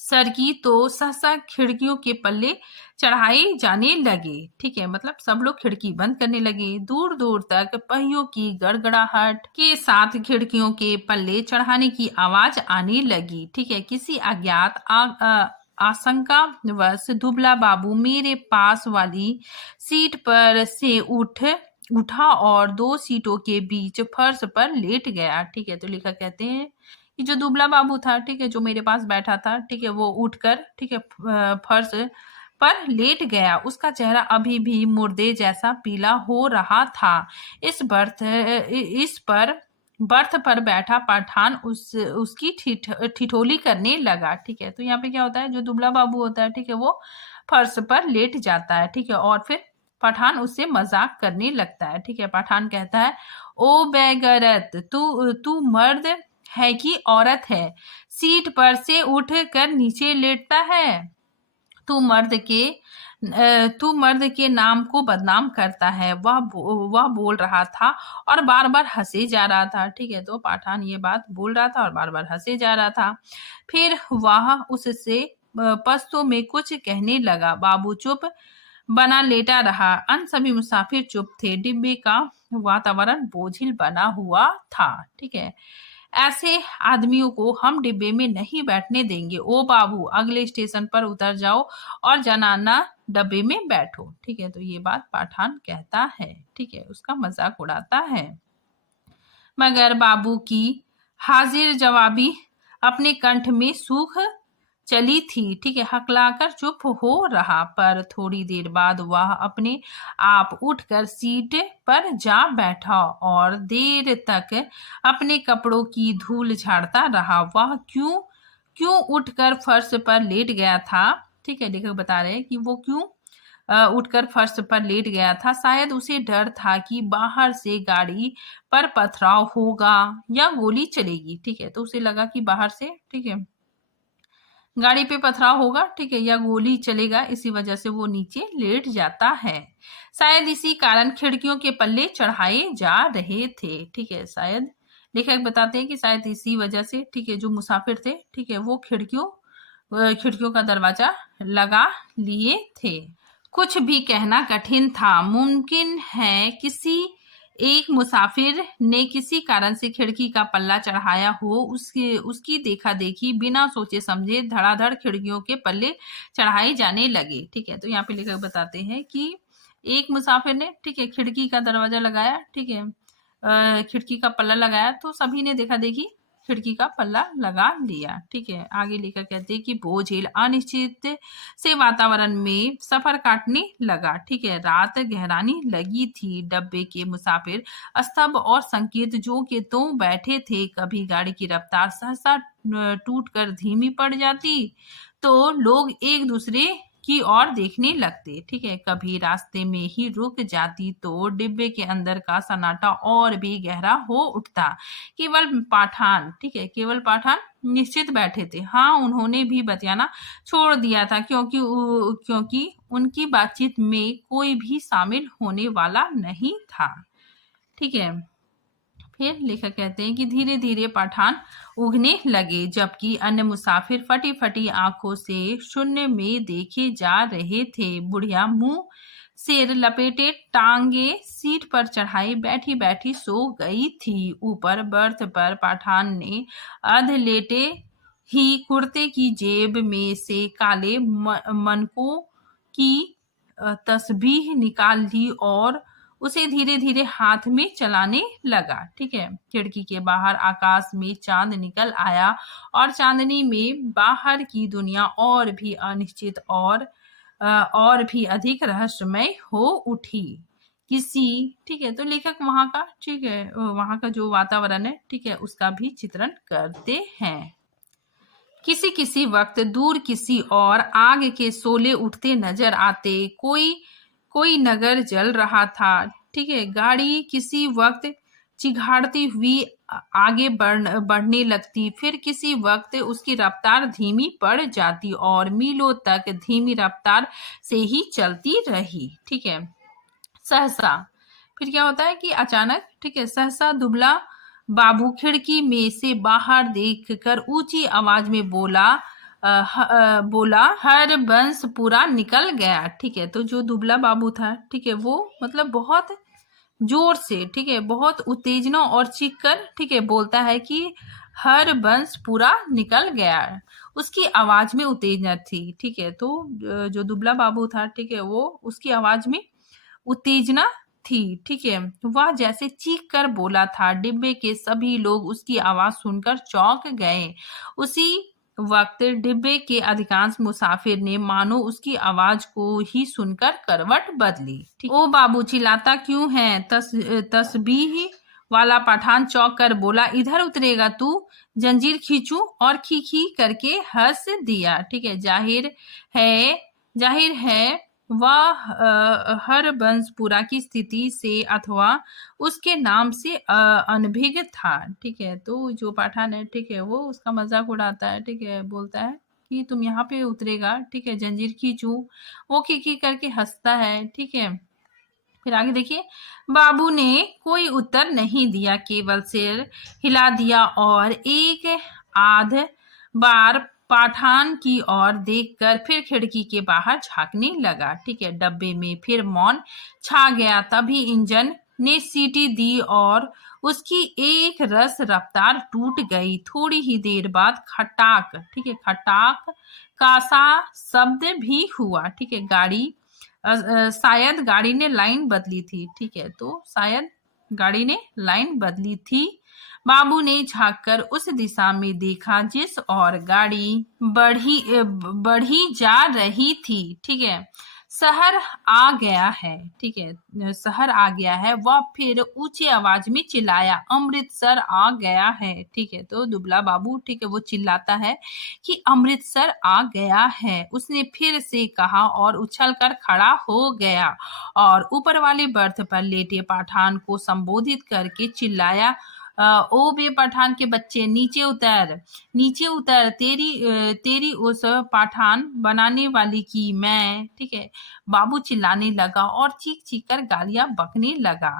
सरकी तो सहसा खिड़कियों के पल्ले चढ़ाए जाने लगे। ठीक है, मतलब सब लोग खिड़की बंद करने लगे। दूर दूर तक पहियों की गड़गड़ाहट के साथ खिड़कियों के पल्ले चढ़ाने की आवाज आने लगी। ठीक है, किसी अज्ञात आशंकावश दुबला बाबू मेरे पास वाली सीट पर से उठा और दो सीटों के बीच फर्श पर लेट गया। ठीक है, तो लेखक कहते हैं कि जो दुबला बाबू था, ठीक है, जो मेरे पास बैठा था, ठीक है, वो उठकर, ठीक है, फर्श पर लेट गया। उसका चेहरा अभी भी मुर्दे जैसा पीला हो रहा था। इस बर्थ पर बैठा पठान उसकी ठिठोली करने लगा। ठीक है, तो यहाँ पे क्या होता है, जो दुबला बाबू होता है, ठीक है, वो फर्श पर लेट जाता है। ठीक है, और फिर पठान उससे मजाक करने लगता है। ठीक है, पठान कहता है, ओ बेगरत, तू तू मर्द है कि औरत है, सीट पर से उठ कर नीचे लेटता है। तू मर्द के नाम को बदनाम करता है। वह बोल रहा था और बार बार हंसे जा रहा था। ठीक है, तो पठान ये बात बोल रहा था और बार बार हंसे जा रहा था। फिर वह उससे पश्तो में कुछ कहने लगा। बाबू चुप बना लेटा रहा। अन्य सभी मुसाफिर चुप थे। डिब्बे का वातावरण बोझिल बना हुआ था। ठीक है, ऐसे आदमियों को हम डिब्बे में नहीं बैठने देंगे। ओ बाबू, अगले स्टेशन पर उतर जाओ और जनाना डब्बे में बैठो। ठीक है, तो ये बात पठान कहता है। ठीक है, उसका मजाक उड़ाता है। मगर बाबू की हाजिर जवाबी अपने कंठ में सूख चली थी। ठीक है, हकलाकर चुप हो रहा। पर थोड़ी देर बाद वह अपने आप उठकर सीट पर जा बैठा और देर तक अपने कपड़ों की धूल झाड़ता रहा। वह क्यों क्यों उठकर फर्श पर लेट गया था। ठीक है, लेखक बता रहे हैं कि वो क्यों उठकर फर्श पर लेट गया था। शायद उसे डर था कि बाहर से गाड़ी पर पथराव होगा या गोली चलेगी। ठीक है, तो उसे लगा कि बाहर से, ठीक है, गाड़ी पे पथराव होगा, ठीक है, या गोली चलेगा, इसी वजह से वो नीचे लेट जाता है। शायद इसी कारण खिड़कियों के पल्ले चढ़ाए जा रहे थे। ठीक है, शायद लेखक बताते हैं कि शायद इसी वजह से, ठीक है, जो मुसाफिर थे, ठीक है, वो खिड़कियों का दरवाजा लगा लिए थे। कुछ भी कहना कठिन था। मुमकिन है किसी एक मुसाफिर ने किसी कारण से खिड़की का पल्ला चढ़ाया हो। उसकी देखा देखी बिना सोचे समझे धड़ाधड़ खिड़कियों के पल्ले चढ़ाए जाने लगे। ठीक है, तो यहाँ पे लेखक बताते हैं कि एक मुसाफिर ने, ठीक है, खिड़की का दरवाजा लगाया, ठीक है, खिड़की का पल्ला लगाया, तो सभी ने देखा देखी खिड़की का पल्ला लगा लिया। ठीक है, आगे लेकर कहते हैं कि बोझिल अनिश्चित से वातावरण में सफर काटने लगा। ठीक है, रात गहराने लगी थी। डब्बे के मुसाफिर स्तब्ध और संकीर्ण जो के तो बैठे थे। कभी गाड़ी की रफ्तार सहसा टूट कर धीमी पड़ जाती तो लोग एक दूसरे की ओर देखने लगते। ठीक है, कभी रास्ते में ही रुक जाती तो डिब्बे के अंदर का सन्नाटा और भी गहरा हो उठता। केवल पठान, ठीक है, केवल पठान निश्चित बैठे थे। हाँ, उन्होंने भी बतियाना छोड़ दिया था क्योंकि उनकी बातचीत में कोई भी शामिल होने वाला नहीं था। ठीक है, फिर लेखक कहते हैं कि धीरे धीरे पठान उगने लगे, जबकि अन्य मुसाफिर फटी फटी आंखों से शून्य में देखे जा रहे थे। बुढ़िया मुंह सिर लपेटे टांगे सीट पर चढ़ाई बैठी बैठी सो गई थी। ऊपर बर्थ पर पठान ने अध लेटे ही कुर्ते की जेब में से काले मनकों की तस्बीह निकाल ली और उसे धीरे धीरे हाथ में चलाने लगा। ठीक है, खिड़की के बाहर आकाश में चांद निकल आया और चांदनी में बाहर की दुनिया और भी अनिश्चित और भी अधिक रहस्यमय हो उठी। ठीक है, तो लेखक वहां का, ठीक है, वहां का जो वातावरण है, ठीक है, उसका भी चित्रण करते हैं। किसी किसी वक्त दूर किसी और आग के शोले उठते नजर आते। कोई कोई नगर जल रहा था। ठीक है, गाड़ी किसी वक्त चिघाड़ती हुई आगे बढ़ने लगती, फिर किसी वक्त उसकी रफ्तार धीमी पड़ जाती और मीलों तक धीमी रफ्तार से ही चलती रही। ठीक है, सहसा फिर क्या होता है कि अचानक, ठीक है, सहसा दुबला बाबू खिड़की में से बाहर देखकर ऊंची आवाज में बोला, हर बंस पूरा निकल गया। ठीक है, तो जो दुबला बाबू था, ठीक है, वो मतलब बहुत जोर से, ठीक है, बहुत उत्तेजना और चीख कर, ठीक है, बोलता है कि हर बंस पूरा निकल गया। उसकी आवाज में उत्तेजना थी। ठीक है, तो जो दुबला बाबू था, ठीक है, वो उसकी आवाज में उत्तेजना थी। ठीक है, वह जैसे चीख कर बोला था। डिब्बे के सभी लोग उसकी आवाज सुनकर चौंक गए। उसी वक्त डिब्बे के अधिकांश मुसाफिर ने मानो उसकी आवाज को ही सुनकर करवट बदली। ठीक, ओ बाबू चिल्लाता क्यों है? तस्बीह वाला पठान चौंक कर बोला, इधर उतरेगा तू? जंजीर खींचूं? और खी खी करके हंस दिया। ठीक है, जाहिर है वह हरबंसपुरा की स्थिति से अथवा उसके नाम से अनभिज्ञ था। ठीक है, तो जो पठान है, ठीक है, वो उसका मजाक उड़ाता है। ठीक है, बोलता है कि तुम यहाँ पे उतरेगा? ठीक है, जंजीर खींचूं? वो खी करके हंसता है। ठीक है, फिर आगे देखिए, बाबू ने कोई उत्तर नहीं दिया, केवल सिर हिला दिया और एक आध बार पठान की ओर देखकर फिर खिड़की के बाहर झांकने लगा। ठीक है, डब्बे में फिर मौन छा गया। तभी इंजन ने सीटी दी और उसकी एक रस रफ्तार टूट गई। थोड़ी ही देर बाद खटाक, ठीक है, खटाक का सा शब्द भी हुआ। ठीक है, शायद गाड़ी ने लाइन बदली थी। ठीक है, तो शायद गाड़ी ने लाइन बदली थी। बाबू ने झांककर उस दिशा में देखा जिस और गाड़ी बढ़ी जा रही थी। ठीक है, शहर आ गया है। ठीक है, शहर आ गया है। वह फिर ऊंची आवाज में चिल्लाया, अमृतसर आ गया है। ठीक है, तो दुबला बाबू, ठीक है, वो चिल्लाता है कि अमृतसर आ गया है। उसने फिर से कहा और उछलकर खड़ा हो गया और ऊपर वाले बर्थ पर लेटे पठान को संबोधित करके चिल्लाया, ओ बे पठान के बच्चे, नीचे उतर, तेरी उस पठान बनाने वाली की मैं। ठीक है, बाबू चिल्लाने लगा और चीख चीख कर गालियां बकने लगा।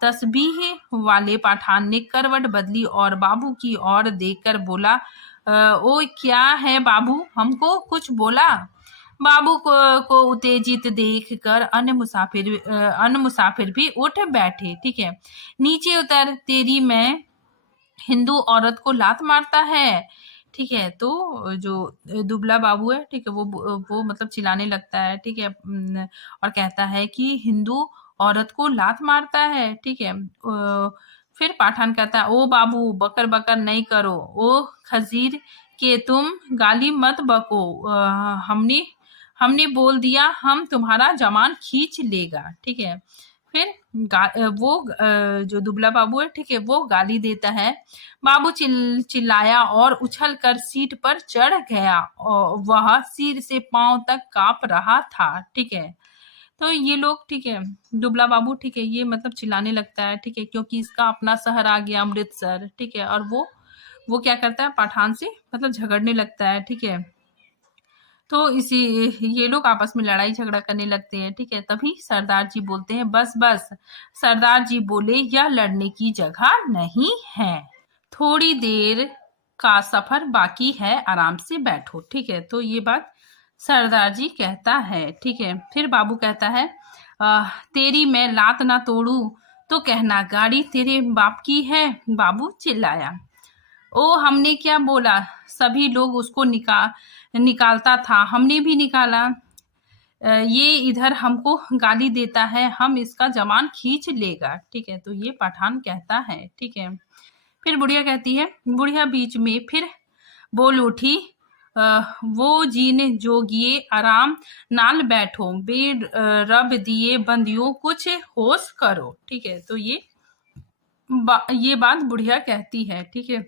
तस्बीह वाले पठान ने करवट बदली और बाबू की ओर देखकर बोला, ओ क्या है बाबू, हमको कुछ बोला? बाबू को उत्तेजित देखकर अन्य मुसाफिर भी उठ बैठे। ठीक है, नीचे उतर, तेरी मैं हिंदू औरत को लात मारता है। ठीक है, तो जो दुबला बाबू है, ठीक है, वो मतलब चिल्लाने लगता है। ठीक है, और कहता है कि हिंदू औरत को लात मारता है। ठीक है, फिर पठान कहता है, ओ बाबू बकर बकर नहीं करो, ओ खजीर के तुम गाली मत बको, हमने बोल दिया, हम तुम्हारा जमान खींच लेगा। ठीक है, फिर वो जो दुबला बाबू है, ठीक है, वो गाली देता है। बाबू चिल्लाया और उछलकर सीट पर चढ़ गया और वह सिर से पांव तक कांप रहा था। ठीक है, तो ये लोग, ठीक है, दुबला बाबू, ठीक है, ये मतलब चिल्लाने लगता है। ठीक है, क्योंकि इसका अपना शहर आ गया अमृतसर। ठीक है, और वो क्या करता है, पठान से मतलब झगड़ने लगता है। ठीक है, तो ये लोग आपस में लड़ाई झगड़ा करने लगते हैं। ठीक है, तभी सरदार जी बोलते हैं, बस बस। सरदार जी बोले, यह लड़ने की जगह नहीं है, थोड़ी देर का सफर बाकी है, आराम से बैठो। ठीक है, तो ये बात सरदार जी कहता है। ठीक है, फिर बाबू कहता है, तेरी मैं लात ना तोड़ू तो कहना, गाड़ी तेरे बाप की है। बाबू चिल्लाया, ओ हमने क्या बोला, सभी लोग उसको निकालता था, हमने भी निकाला। ये इधर हमको गाली देता है, हम इसका जमान खींच लेगा। ठीक है, तो ये पठान कहता है। ठीक है, फिर बुढ़िया कहती है, बुढ़िया बीच में फिर बोल उठी, वो जीने जोगिए आराम नाल बैठो, बेड रब दिए बंदियों कुछ होश करो। ठीक है, तो ये बात बुढ़िया कहती है। ठीक है,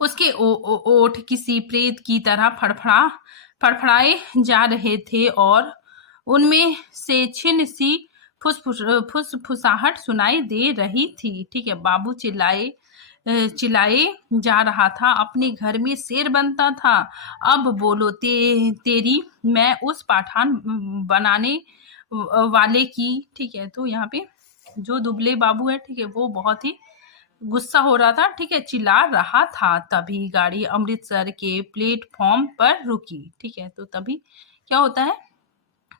उसके ओठ किसी प्रेत की तरह फड़फड़ाए जा रहे थे और उनमें से छिन सी फुसफुसाहट सुनाई दे रही थी। ठीक है, बाबू चिल्लाए जा रहा था, अपने घर में शेर बनता था, अब बोलो तेरी मैं उस पठान बनाने वाले की। ठीक है, तो यहाँ पे जो दुबले बाबू है, ठीक है, वो बहुत ही गुस्सा हो रहा था। ठीक है, चिल्ला रहा था। तभी गाड़ी अमृतसर के प्लेटफॉर्म पर रुकी। ठीक है, तो तभी क्या होता है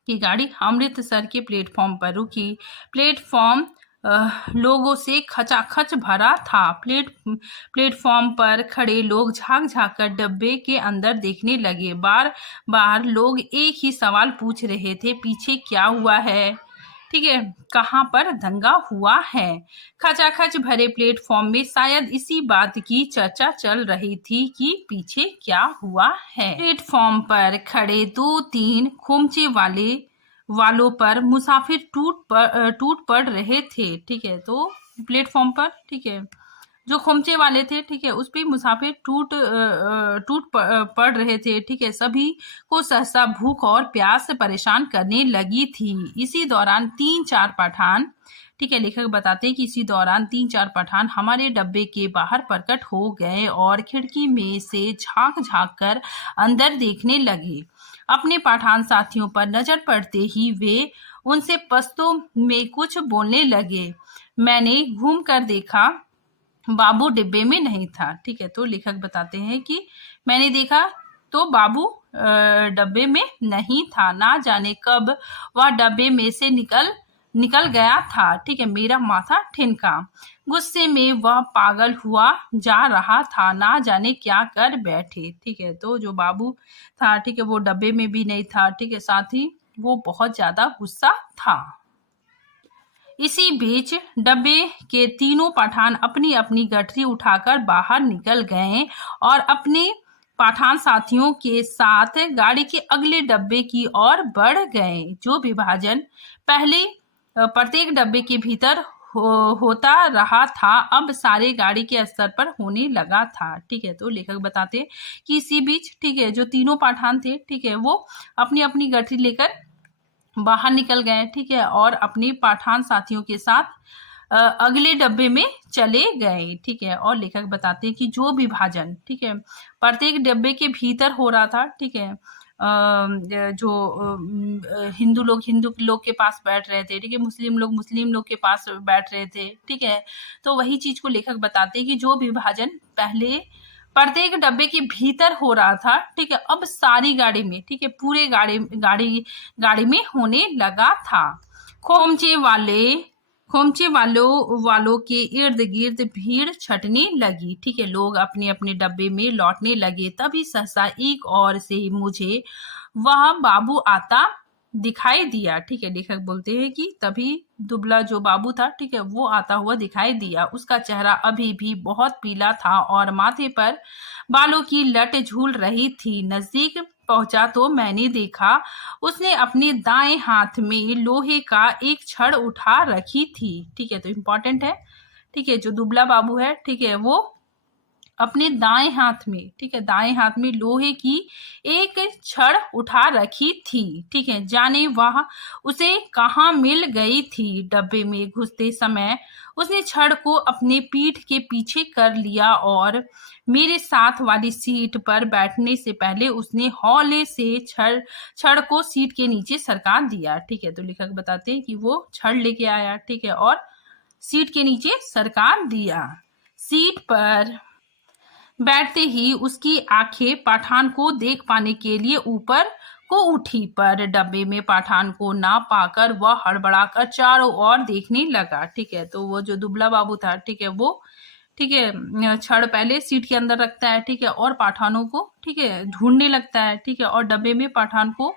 कि गाड़ी अमृतसर के प्लेटफॉर्म पर रुकी। प्लेटफॉर्म लोगों से खचाखच भरा था। प्लेटफॉर्म पर खड़े लोग झांक झांक कर डब्बे के अंदर देखने लगे। बार बार लोग एक ही सवाल पूछ रहे थे, पीछे क्या हुआ है? ठीक है, कहाँ पर दंगा हुआ है? खचाखच भरे प्लेटफॉर्म में शायद इसी बात की चर्चा चल रही थी कि पीछे क्या हुआ है। प्लेटफॉर्म पर खड़े 2-3 खोमचे वालों पर मुसाफिर टूट पड़ रहे थे। ठीक है, तो प्लेटफॉर्म पर, ठीक है, जो खोमचे वाले थे, ठीक है, उस पे मुसाफिर टूट पड़ रहे थे। ठीक है, सभी को सहसा भूख और प्यास परेशान करने लगी थी। इसी दौरान 3-4 पठान, ठीक है, लेखक बताते हैं कि इसी दौरान 3-4 पठान हमारे डब्बे के बाहर प्रकट हो गए और खिड़की में से झांक झांक कर अंदर देखने लगे। अपने पठान साथियों पर नजर पड़ते ही वे उनसे पश्तो में कुछ बोलने लगे। मैंने घूम कर देखा, बाबू डिब्बे में नहीं था। ठीक है, तो लेखक बताते हैं कि मैंने देखा तो बाबू डब्बे में नहीं था, ना जाने कब वह डब्बे में से निकल गया था। ठीक है, मेरा माथा ठिनका। गुस्से में वह पागल हुआ जा रहा था, ना जाने क्या कर बैठे। ठीक है, तो जो बाबू था, ठीक है, वो डब्बे में भी नहीं था। ठीक है, साथ ही वो बहुत ज्यादा गुस्सा था। इसी बीच डब्बे के तीनों पठान अपनी अपनी गठरी उठाकर बाहर निकल गए और अपने पठान साथियों के साथ गाड़ी के अगले डब्बे की ओर बढ़ गए। जो विभाजन पहले प्रत्येक डब्बे के भीतर होता रहा था, अब सारे गाड़ी के स्तर पर होने लगा था। ठीक है, तो लेखक बताते कि इसी बीच, ठीक है, जो तीनों पठान थे, ठीक है, वो अपनी अपनी गठरी लेकर बाहर निकल गए। ठीक है, और अपने पठान साथियों के साथ अगले डब्बे में चले गए। ठीक है, और लेखक बताते हैं कि जो विभाजन, ठीक है, प्रत्येक डब्बे के भीतर हो रहा था, ठीक है, जो हिंदू लोग के पास बैठ रहे थे, ठीक है, मुस्लिम लोग के पास बैठ रहे थे। ठीक है, तो वही चीज को लेखक बताते हैं कि जो विभाजन पहले प्रत्येक डब्बे के भीतर हो रहा था, ठीक है, अब सारी गाड़ी में, ठीक है, पूरे गाड़ी में होने लगा था। खोमचे वालों के इर्द गिर्द भीड़ छटने लगी। ठीक है, लोग अपने अपने डब्बे में लौटने लगे। तभी सहसा एक और से मुझे वह बाबू आता दिखाई दिया। ठीक है, लेखक बोलते हैं कि तभी दुबला जो बाबू था, ठीक है, वो आता हुआ दिखाई दिया। उसका चेहरा अभी भी बहुत पीला था और माथे पर बालों की लट झूल रही थी। नजदीक पहुंचा तो मैंने देखा उसने अपने दाएं हाथ में लोहे का एक छड़ उठा रखी थी। ठीक है, तो इम्पोर्टेंट है, ठीक है, जो दुबला बाबू है, ठीक है, वो अपने दाएं हाथ में, ठीक है, दाएं हाथ में लोहे की एक छड़ उठा रखी थी। ठीक है, जाने वह उसे कहाँ मिल गई थी। डब्बे में घुसते समय उसने छड़ को अपने पीठ के पीछे कर लिया और मेरे साथ वाली सीट पर बैठने से पहले उसने हौले से छड़ को सीट के नीचे सरका दिया। ठीक है, तो लेखक बताते हैं कि वो छड़ लेके आया, ठीक है, और सीट के नीचे सरका दिया। सीट पर बैठते ही उसकी आंखें पठान को देख पाने के लिए ऊपर को उठी, पर डब्बे में पठान को ना पाकर वह हड़बड़ाकर चारों ओर देखने लगा। ठीक है, तो वो जो दुबला बाबू था, ठीक है, वो, ठीक है, छड़ पहले सीट के अंदर रखता है, ठीक है, और पठानों को, ठीक है, ढूंढने लगता है। ठीक है, और डब्बे में पठान को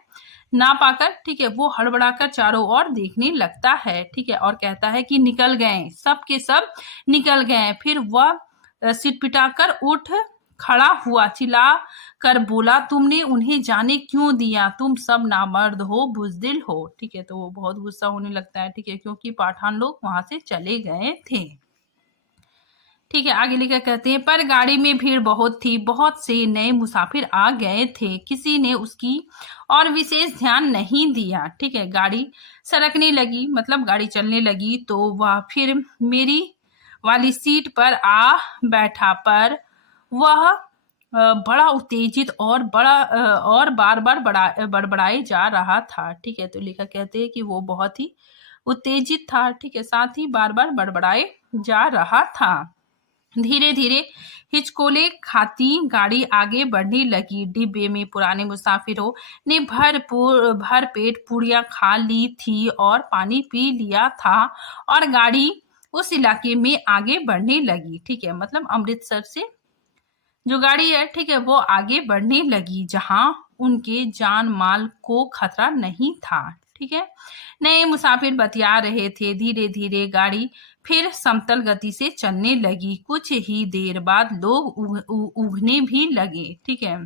ना पाकर, ठीक है, वो हड़बड़ाकर चारों ओर देखने लगता है, ठीक है, और कहता है कि निकल गए, सब के सब निकल गए। फिर वह सिटपिटाकर उठ खड़ा हुआ, चिल्ला कर बोला, तुमने उन्हें जाने क्यों दिया? तुम सब नामर्द हो, बुजदिल हो, ठीक है। तो वो बहुत गुस्सा होने लगता है, ठीक है, क्योंकि पठान लोग वहां से चले गए थे। ठीक है, आगे लिखा कहते हैं, पर गाड़ी में भीड़ बहुत थी, बहुत से नए मुसाफिर आ गए थे, किसी ने उसकी और विशेष ध्यान नहीं दिया। ठीक है, गाड़ी सरकने लगी, मतलब गाड़ी चलने लगी, तो वह फिर मेरी वाली सीट पर आ बैठा, पर वह बड़ा उत्तेजित और और बार बार बड़बड़ाए जा रहा था। ठीक है, तो लिखा कहते हैं कि वो बहुत ही उत्तेजित था, ठीक है, साथ ही बार बार बड़बड़ाए जा रहा था। धीरे धीरे हिचकोले खाती गाड़ी आगे बढ़ने लगी। डिब्बे में पुराने मुसाफिरों ने भर पेट पूड़ियां खा ली थी और पानी पी लिया था, और गाड़ी उस इलाके में आगे बढ़ने लगी। ठीक है, मतलब अमृतसर से जो गाड़ी है, ठीक है, वो आगे बढ़ने लगी जहां उनके जान माल को खतरा नहीं था। ठीक है, नए मुसाफिर बतिया रहे थे। धीरे धीरे गाड़ी फिर समतल गति से चलने लगी। कुछ ही देर बाद लोग उगने भी लगे। ठीक है,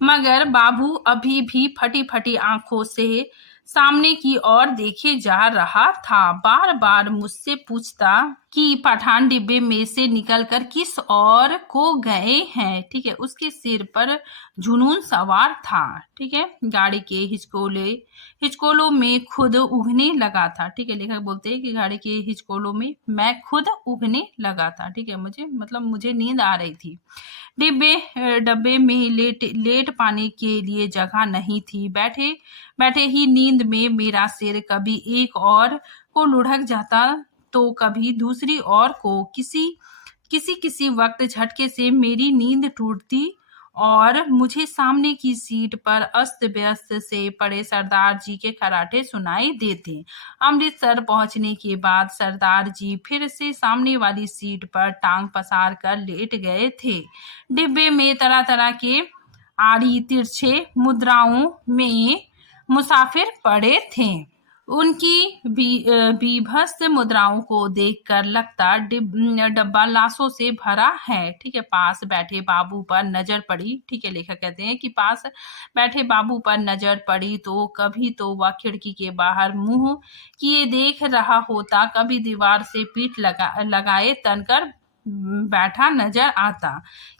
मगर बाबू अभी भी फटी फटी आंखों से सामने की ओर देखे जा रहा था। बार बार मुझसे पूछता कि पठान डिब्बे में से निकलकर किस ओर को गए हैं। ठीक है, उसके सिर पर जुनून सवार था। ठीक है, गाड़ी के हिचकोलों में खुद उगने लगा था। ठीक है, लेखक बोलते हैं कि गाड़ी के हिचकोलों में मैं खुद उगने लगा था। ठीक है, मुझे नींद आ रही थी। डब्बे में लेट पाने के लिए जगह नहीं थी। बैठे बैठे ही नींद में मेरा सिर कभी एक और को लुढ़क जाता, तो कभी दूसरी ओर को। किसी वक्त झटके से मेरी नींद टूटती और मुझे सामने की सीट पर अस्त व्यस्त से पड़े सरदार जी के खराटे सुनाई देते। अमृतसर पहुंचने के बाद सरदार जी फिर से सामने वाली सीट पर टांग पसार कर लेट गए थे। डिब्बे में तरह तरह के आड़ी तिरछे मुद्राओं में मुसाफिर पड़े थे। उनकी बीभत्स मुद्राओं को देखकर लगता डब्बा लाशों से भरा है। ठीक है, पास बैठे बाबू पर नजर पड़ी। ठीक है, लेखक कहते हैं कि पास बैठे बाबू पर नजर पड़ी तो कभी तो वह खिड़की के बाहर मुंह किए देख रहा होता, कभी दीवार से पीठ लगाए तनकर बैठा नजर आता।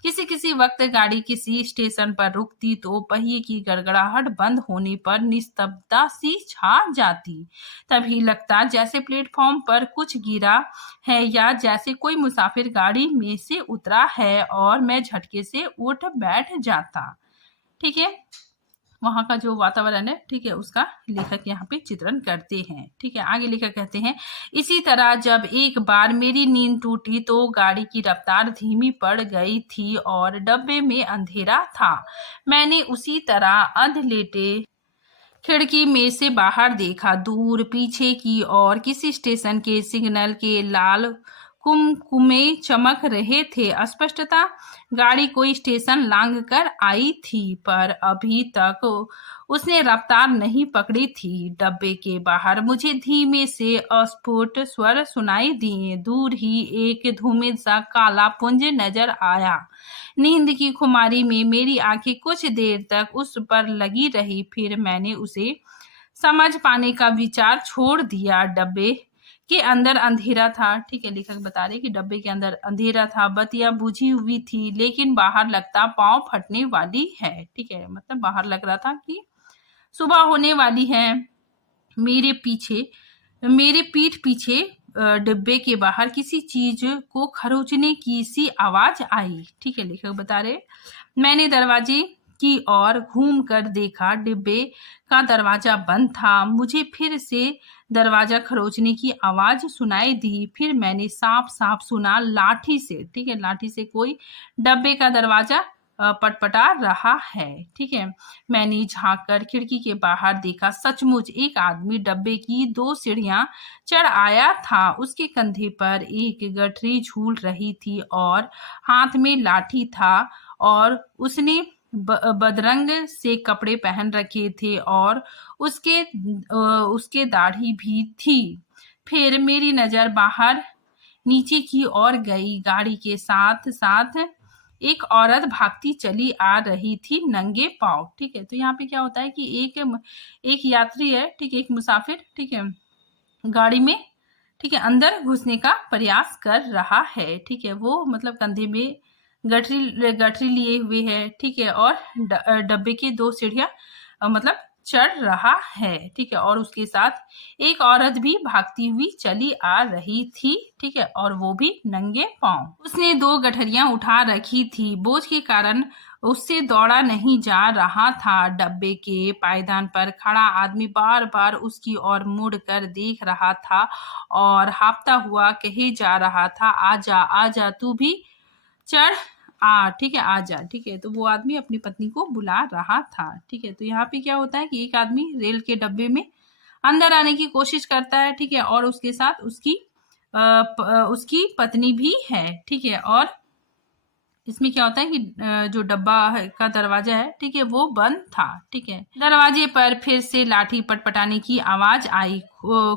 किसी वक्त गाड़ी किसी स्टेशन पर रुकती तो पहिए की गड़गड़ाहट बंद होने पर निस्तब्धता सी छा जाती। तभी लगता जैसे प्लेटफॉर्म पर कुछ गिरा है, या जैसे कोई मुसाफिर गाड़ी में से उतरा है, और मैं झटके से उठ बैठ जाता। ठीक है, वहां का जो वातावरण है, ठीक है, उसका लेखक यहाँ पे चित्रण करते हैं। ठीक है, आगे लेखक कहते हैं, इसी तरह जब एक बार मेरी नींद टूटी तो गाड़ी की रफ्तार धीमी पड़ गई थी और डब्बे में अंधेरा था। मैंने उसी तरह लेटे खिड़की में से बाहर देखा। दूर पीछे की ओर किसी स्टेशन के सिग्नल के लाल कुमकुमे चमक रहे थे। स्पष्टता गाड़ी कोई स्टेशन लांग कर आई थी, पर अभी तक उसने रफ्तार नहीं पकड़ी थी। डब्बे के बाहर मुझे धीमे से अस्फुट स्वर सुनाई दिए। दूर ही एक धूमिल सा काला पुंज नजर आया। नींद की खुमारी में मेरी आंखें कुछ देर तक उस पर लगी रही, फिर मैंने उसे समझ पाने का विचार छोड़ दिया। डब्बे के अंदर अंधेरा था। ठीक है, लेखक बता रहे कि डब्बे के अंदर अंधेरा था, बत्तियां बुझी हुई थी, लेकिन बाहर लगता पांव फटने वाली है। ठीक है, मतलब बाहर लग रहा था कि सुबह होने वाली है। मेरे पीठ पीछे डिब्बे के बाहर किसी चीज को खरोचने की सी आवाज आई। ठीक है, लेखक बता रहे, मैंने दरवाजे की ओर घूम कर देखा। डिब्बे का दरवाजा बंद था। मुझे फिर से दरवाजा खरोचने की आवाज सुनाई दी। फिर मैंने साफ साफ सुना लाठी से, ठीक है, लाठी से कोई डब्बे का दरवाजा पटपटा रहा है। ठीक है, मैंने झांक कर खिड़की के बाहर देखा। सचमुच एक आदमी डब्बे की 2 सीढ़ियां चढ़ आया था। उसके कंधे पर एक गठरी झूल रही थी और हाथ में लाठी था, और उसने बदरंग से कपड़े पहन रखे थे और उसके दाढ़ी भी थी। फिर मेरी नजर बाहर नीचे की ओर गई। गाड़ी के साथ साथ एक औरत भागती चली आ रही थी नंगे पांव। ठीक है, तो यहाँ पे क्या होता है कि एक यात्री है, ठीक है, एक मुसाफिर, ठीक है, गाड़ी में, ठीक है, अंदर घुसने का प्रयास कर रहा है। ठीक है, वो मतलब कंधे में गठरी गठरी लिए हुए है, ठीक है, और डब्बे की 2 सीढ़ियां मतलब चढ़ रहा है। ठीक है, और उसके साथ एक औरत भी भागती हुई चली आ रही थी। ठीक है, और वो भी नंगे पांव। उसने 2 गठरियां उठा रखी थी। बोझ के कारण उससे दौड़ा नहीं जा रहा था। डब्बे के पायदान पर खड़ा आदमी बार बार उसकी ओर मुड़ कर देख रहा था और हाँफता हुआ कहे जा रहा था, आजा आजा, तू भी चढ़ आ। ठीक है, आजा। ठीक है, तो वो आदमी अपनी पत्नी को बुला रहा था। ठीक है, तो यहाँ पे क्या होता है कि एक आदमी रेल के डब्बे में अंदर आने की कोशिश करता है। ठीक है, और उसके साथ उसकी पत्नी भी है। ठीक है, और इसमें क्या होता है कि जो डब्बा का दरवाजा है, ठीक है, वो बंद था। ठीक है, दरवाजे पर फिर से लाठी पटपटाने की आवाज आई।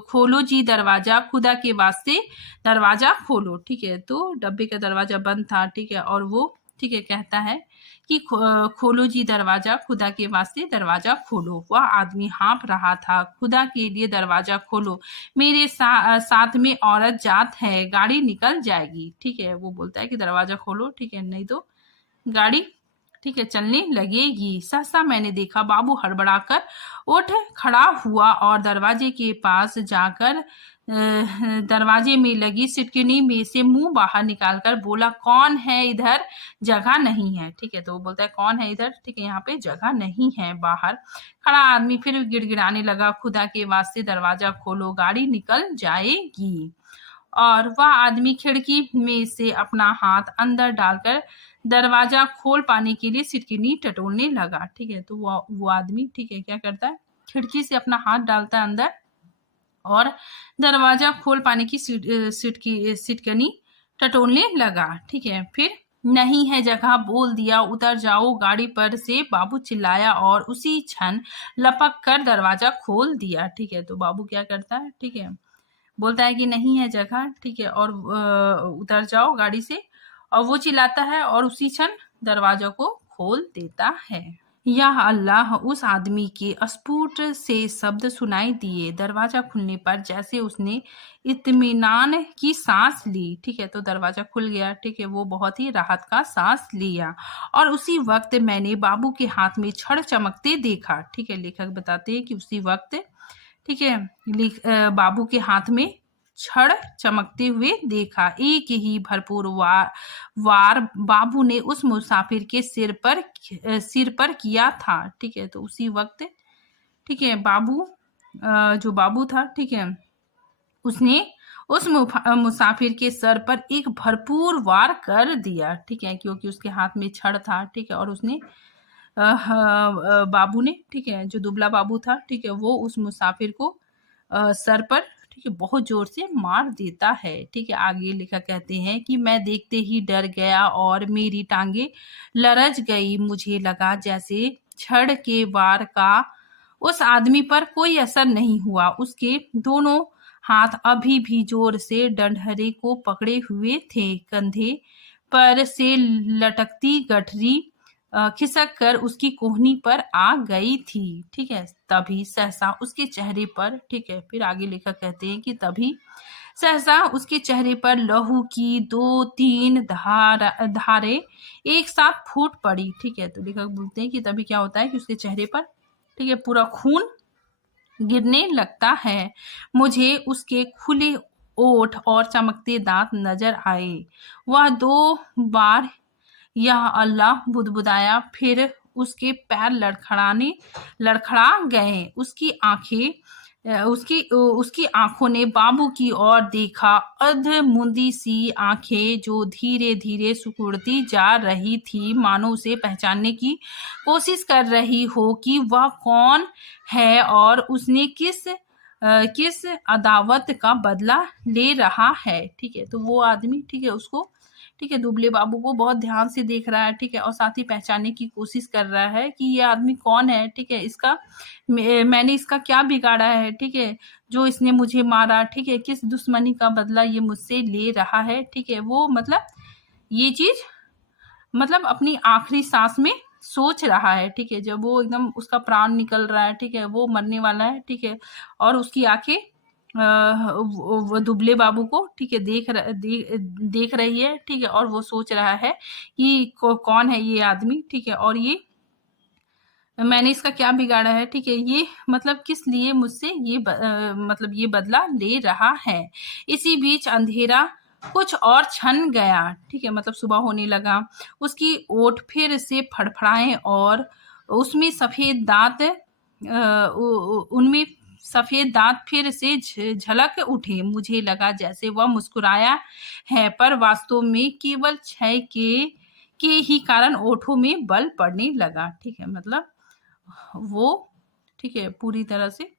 खोलो जी दरवाजा, खुदा के वास्ते दरवाजा खोलो। ठीक है, तो डब्बे का दरवाजा बंद था। ठीक है, और वो, ठीक है, कहता है कि खोलो जी दरवाजा, खुदा के वास्ते दरवाजा खोलो। वह आदमी हाँफ रहा था, खुदा के लिए दरवाजा खोलो, मेरे साथ में औरत जात है, गाड़ी निकल जाएगी। ठीक है, वो बोलता है कि दरवाजा खोलो, ठीक है, नहीं तो गाड़ी, ठीक है, चलने लगेगी। सहसा मैंने देखा, बाबू हड़बड़ाकर उठ खड़ा हुआ और दरवाजे के पास जाकर दरवाजे में लगी सिटकिनी में से मुंह बाहर निकालकर बोला, कौन है इधर, जगह नहीं है। ठीक है, तो वो बोलता है कौन है इधर, ठीक है, यहाँ पे जगह नहीं है। बाहर खड़ा आदमी फिर गिड़गिड़ाने लगा, खुदा के वास्ते दरवाजा खोलो, गाड़ी निकल जाएगी। और वह आदमी खिड़की में से अपना हाथ अंदर डालकर दरवाजा खोल पाने के लिए सिटकिनी टटोलने लगा। ठीक है, तो वो आदमी, ठीक है, क्या करता है, खिड़की से अपना हाथ डालता है अंदर और दरवाजा खोल पाने की सिटकनी टटोलने लगा। ठीक है, फिर नहीं है जगह, बोल दिया, उतर जाओ गाड़ी पर से, बाबू चिल्लाया और उसी क्षण लपक कर दरवाजा खोल दिया। ठीक है, तो बाबू क्या करता है, ठीक है, बोलता है कि नहीं है जगह, ठीक है, और उतर जाओ गाड़ी से, और वो चिल्लाता है और उसी क्षण दरवाजा को खोल देता है। या अल्लाह, उस आदमी के अस्फुट से शब्द सुनाई दिए। दरवाजा खुलने पर जैसे उसने इत्मीनान की सांस ली। ठीक है, तो दरवाजा खुल गया। ठीक है, वो बहुत ही राहत का सांस लिया और उसी वक्त मैंने बाबू के हाथ में छड़ चमकते देखा। ठीक है, लेखक बताते हैं कि उसी वक्त, ठीक है, बाबू के हाथ में छड़ चमकते हुए देखा। एक ही भरपूर वार बाबू ने उस मुसाफिर के सिर पर किया था। ठीक है, तो उसी वक्त, ठीक है, जो बाबू था, ठीक है, उसने उस मुसाफिर के सर पर एक भरपूर वार कर दिया। ठीक है, क्योंकि उसके हाथ में छड़ था। ठीक है, और उसने बाबू ने, ठीक है, जो दुबला बाबू था, ठीक है, वो उस मुसाफिर को सर पर, ठीक है, बहुत जोर से मार देता है। ठीक है, आगे लिखा कहते हैं कि मैं देखते ही डर गया और मेरी टांगे लरज गई। मुझे लगा जैसे छड़ के वार का उस आदमी पर कोई असर नहीं हुआ। उसके दोनों हाथ अभी भी जोर से डंडहरे को पकड़े हुए थे। कंधे पर से लटकती गठरी खिसक कर उसकी कोहनी पर आ गई थी। ठीक है, तभी सहसा उसके चेहरे पर, ठीक है, फिर आगे लेखक कहते हैं कि तभी सहसा उसके चेहरे पर लहू की 2-3 धारे एक साथ फूट पड़ी। ठीक है, तो लेखक बोलते हैं कि तभी क्या होता है कि उसके चेहरे पर, ठीक है, पूरा खून गिरने लगता है। मुझे उसके खुले ओठ और चमकते दांत नजर आए। वह 2 बार या अल्लाह बुदबुदाया, फिर उसके पैर लड़खड़ा गए। उसकी आंखों ने बाबू की ओर देखा, अधमुंदी सी आंखें जो धीरे धीरे सिकुड़ती जा रही थी, मानो उसे पहचानने की कोशिश कर रही हो कि वह कौन है और उसने किस अदावत का बदला ले रहा है। ठीक है, तो वो आदमी, ठीक है, उसको ठीक है, दुबले बाबू को बहुत ध्यान से देख रहा है, ठीक है, और साथ ही पहचानने की कोशिश कर रहा है कि ये आदमी कौन है, ठीक है, मैंने इसका क्या बिगाड़ा है, ठीक है, जो इसने मुझे मारा, ठीक है, किस दुश्मनी का बदला ये मुझसे ले रहा है, ठीक है। वो मतलब ये चीज मतलब अपनी आखिरी सांस में सोच रहा है, ठीक है, जब वो एकदम उसका प्राण निकल रहा है, ठीक है, वो मरने वाला है, ठीक है, और उसकी आंखें वो दुबले बाबू को, ठीक है, देख रही है, ठीक है, और वो सोच रहा है कि कौन है ये आदमी, ठीक है, और ये मैंने इसका क्या बिगाड़ा है, ठीक है, ये मतलब किस लिए मुझसे मतलब ये बदला ले रहा है। इसी बीच अंधेरा कुछ और छन गया, ठीक है, मतलब सुबह होने लगा। उसकी ओठ फिर से फड़फड़ाए और उसमें सफेद दांत उनमें सफेद दांत फिर से झलक उठे। मुझे लगा जैसे वह मुस्कुराया है, पर वास्तव में केवल क्षय के ही कारण ओठों में बल पड़ने लगा, ठीक है, मतलब वो, ठीक है, पूरी तरह से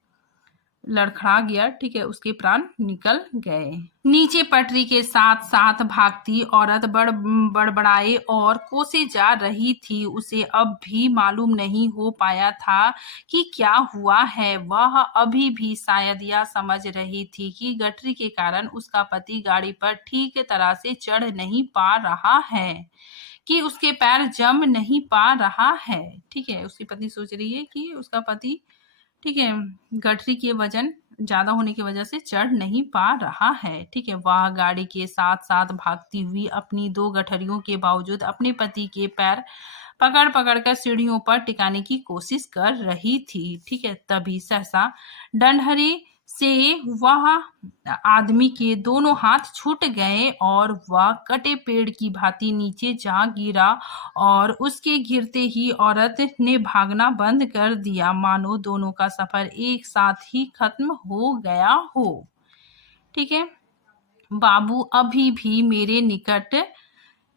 लड़खड़ा गया, ठीक है, उसके प्राण निकल गए। नीचे पटरी के साथ साथ भागती औरत बड़बड़ाए और कोसे जा रही थी। उसे अब भी मालूम नहीं हो पाया था कि क्या हुआ है। वह अभी भी शायद यह समझ रही थी कि गठरी के कारण उसका पति गाड़ी पर ठीक तरह से चढ़ नहीं पा रहा है, कि उसके पैर जम नहीं पा रहा है, ठीक है। उसकी पत्नी सोच रही है कि उसका पति, ठीक है, गठरी के वजन ज्यादा होने की वजह से चढ़ नहीं पा रहा है, ठीक है। वह गाड़ी के साथ साथ भागती हुई अपनी 2 गठरियों के बावजूद अपने पति के पैर पकड़ पकड़ कर सीढ़ियों पर टिकाने की कोशिश कर रही थी, ठीक है। तभी सहसा डंडहरी से वह आदमी के दोनों हाथ छूट गए और वह कटे पेड़ की भांति नीचे जा गिरा और उसके गिरते ही औरत ने भागना बंद कर दिया, मानो दोनों का सफर एक साथ ही खत्म हो गया हो, ठीक है। बाबू अभी भी मेरे निकट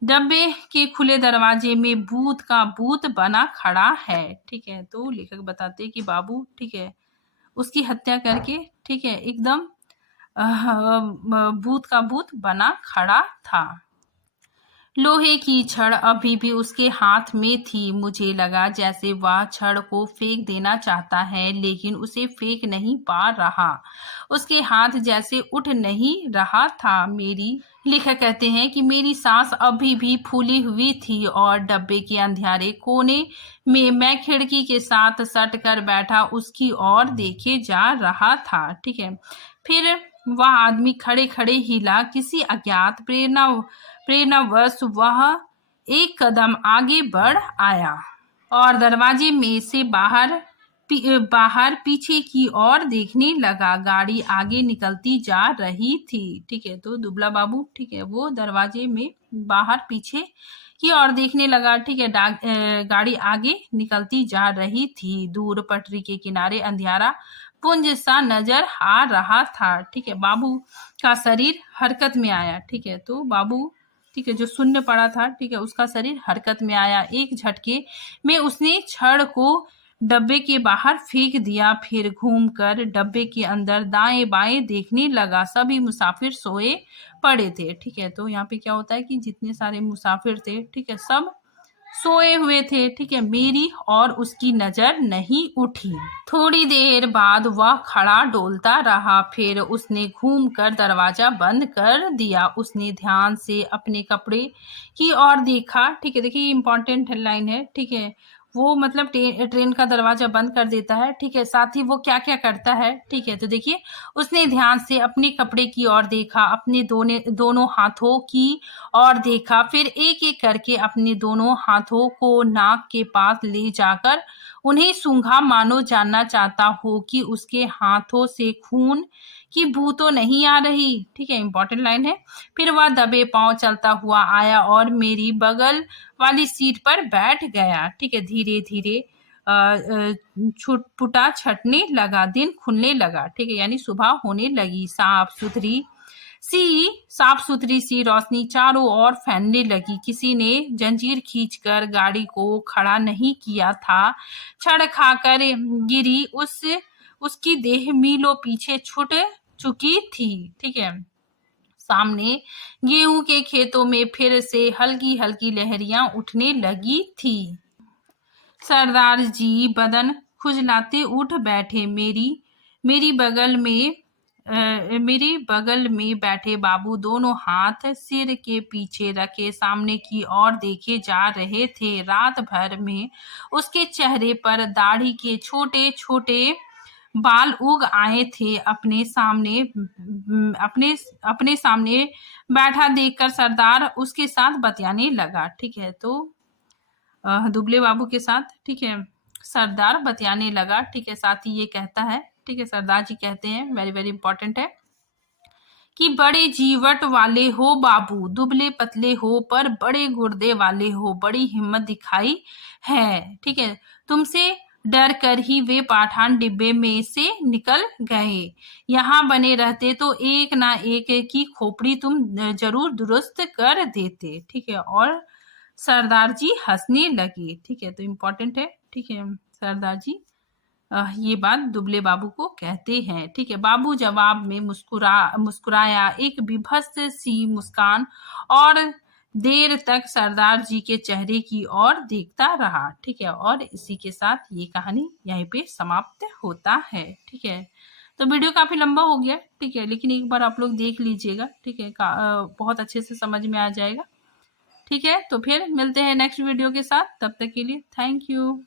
डब्बे के खुले दरवाजे में भूत का भूत बना खड़ा है, ठीक है। तो लेखक बताते हैं कि बाबू, ठीक है, उसकी हत्या करके, ठीक है, एकदम भूत का भूत बना खड़ा था। लोहे की छड़ अभी भी उसके हाथ में थी। मुझे लगा जैसे वह छड़ को फेंक देना चाहता है, लेकिन उसे फेंक नहीं पा रहा। उसके हाथ जैसे उठ नहीं रहा था। लेखक कहते हैं कि मेरी सांस अभी भी फूली हुई थी और डब्बे के अंधियारे कोने में मैं खिड़की के साथ सट कर बैठा उसकी ओर देखे जा रहा था, ठीक है। फिर वह आदमी खड़े खड़े हिला। किसी अज्ञात प्रेरणावश वह एक कदम आगे बढ़ आया और दरवाजे में से बाहर पीछे की ओर देखने लगा। गाड़ी आगे निकलती जा रही थी, ठीक है। तो दुबला बाबू, ठीक है, वो दरवाजे में बाहर पीछे की ओर देखने लगा, ठीक है। गाड़ी आगे निकलती जा रही थी। दूर पटरी के किनारे अंधियारा पुंज सा नजर आ रहा था, ठीक है। बाबू का शरीर हरकत में आया, ठीक है। तो बाबू, ठीक है, जो शून्य पड़ा था, ठीक है, उसका शरीर हरकत में आया। एक झटके में उसने छड़ को डब्बे के बाहर फेंक दिया, फिर घूमकर डब्बे के अंदर दाएं बाएं देखने लगा। सभी मुसाफिर सोए पड़े थे, ठीक है। तो यहाँ पे क्या होता है कि जितने सारे मुसाफिर थे, ठीक है, सब सोए हुए थे, ठीक है। मेरी और उसकी नजर नहीं उठी। थोड़ी देर बाद वह खड़ा डोलता रहा, फिर उसने घूमकर दरवाजा बंद कर दिया। उसने ध्यान से अपने कपड़े की ओर देखा, ठीक है। देखिए इंपॉर्टेंट लाइन है, ठीक है। वो मतलब ट्रेन का दरवाजा बंद कर देता है, ठीक है। साथ ही वो क्या क्या करता है, ठीक है। तो देखिए, उसने ध्यान से अपने कपड़े की ओर देखा, अपने दोनों हाथों की और देखा, फिर एक एक करके अपने दोनों हाथों को नाक के पास ले जाकर उन्हें सूंघा, मानो जानना चाहता हो कि उसके हाथों से खून की बू तो नहीं आ रही, ठीक है। इंपॉर्टेंट लाइन है। फिर वह दबे पांव चलता हुआ आया और मेरी बगल वाली सीट पर बैठ गया, ठीक है। धीरे धीरे छुटपुटा छटने लगा, दिन खुलने लगा, ठीक है, यानी सुबह होने लगी। साफ सुथरी सी रोशनी चारों ओर फैलने लगी। किसी ने जंजीर खींचकर गाड़ी को खड़ा नहीं किया था। छड़ खाकर गिरी उसकी देह मीलों पीछे छूट चुकी थी, ठीक है। सामने गेहूं के खेतों में फिर से हल्की हल्की लहरियां उठने लगी थी। सरदार जी बदन खुजलाते उठ बैठे। मेरी बगल में मेरे बगल में बैठे बाबू दोनों हाथ सिर के पीछे रखे सामने की ओर देखे जा रहे थे। रात भर में उसके चेहरे पर दाढ़ी के छोटे छोटे बाल उग आए थे। अपने सामने बैठा देखकर सरदार उसके साथ बतियाने लगा। ठीक है, तो दुबले बाबू के साथ, ठीक है, सरदार बतियाने लगा। ठीक है, साथ ही ये कहता है, ठीक है, सरदार जी कहते हैं, वेरी वेरी इंपॉर्टेंट है, कि बड़े जीवट वाले हो बाबू, दुबले पतले हो पर बड़े गुर्दे वाले हो, बड़ी हिम्मत दिखाई है। ठीक है, तुमसे डर कर ही वे पठान डिब्बे में से निकल गए। यहाँ बने रहते तो एक ना एक की खोपड़ी तुम जरूर दुरुस्त कर देते। ठीक है, और सरदार जी हंसने लगे। ठीक है, तो इम्पोर्टेंट है। ठीक है, सरदार जी ये बात दुबले बाबू को कहते हैं। ठीक है, बाबू जवाब में मुस्कुराया, एक विभत्स सी मुस्कान, और देर तक सरदार जी के चेहरे की ओर देखता रहा। ठीक है, और इसी के साथ ये कहानी यहीं पे समाप्त होता है। ठीक है, तो वीडियो काफी लंबा हो गया। ठीक है, लेकिन एक बार आप लोग देख लीजिएगा। ठीक है, बहुत अच्छे से समझ में आ जाएगा। ठीक है, तो फिर मिलते हैं नेक्स्ट वीडियो के साथ। तब तक के लिए थैंक यू।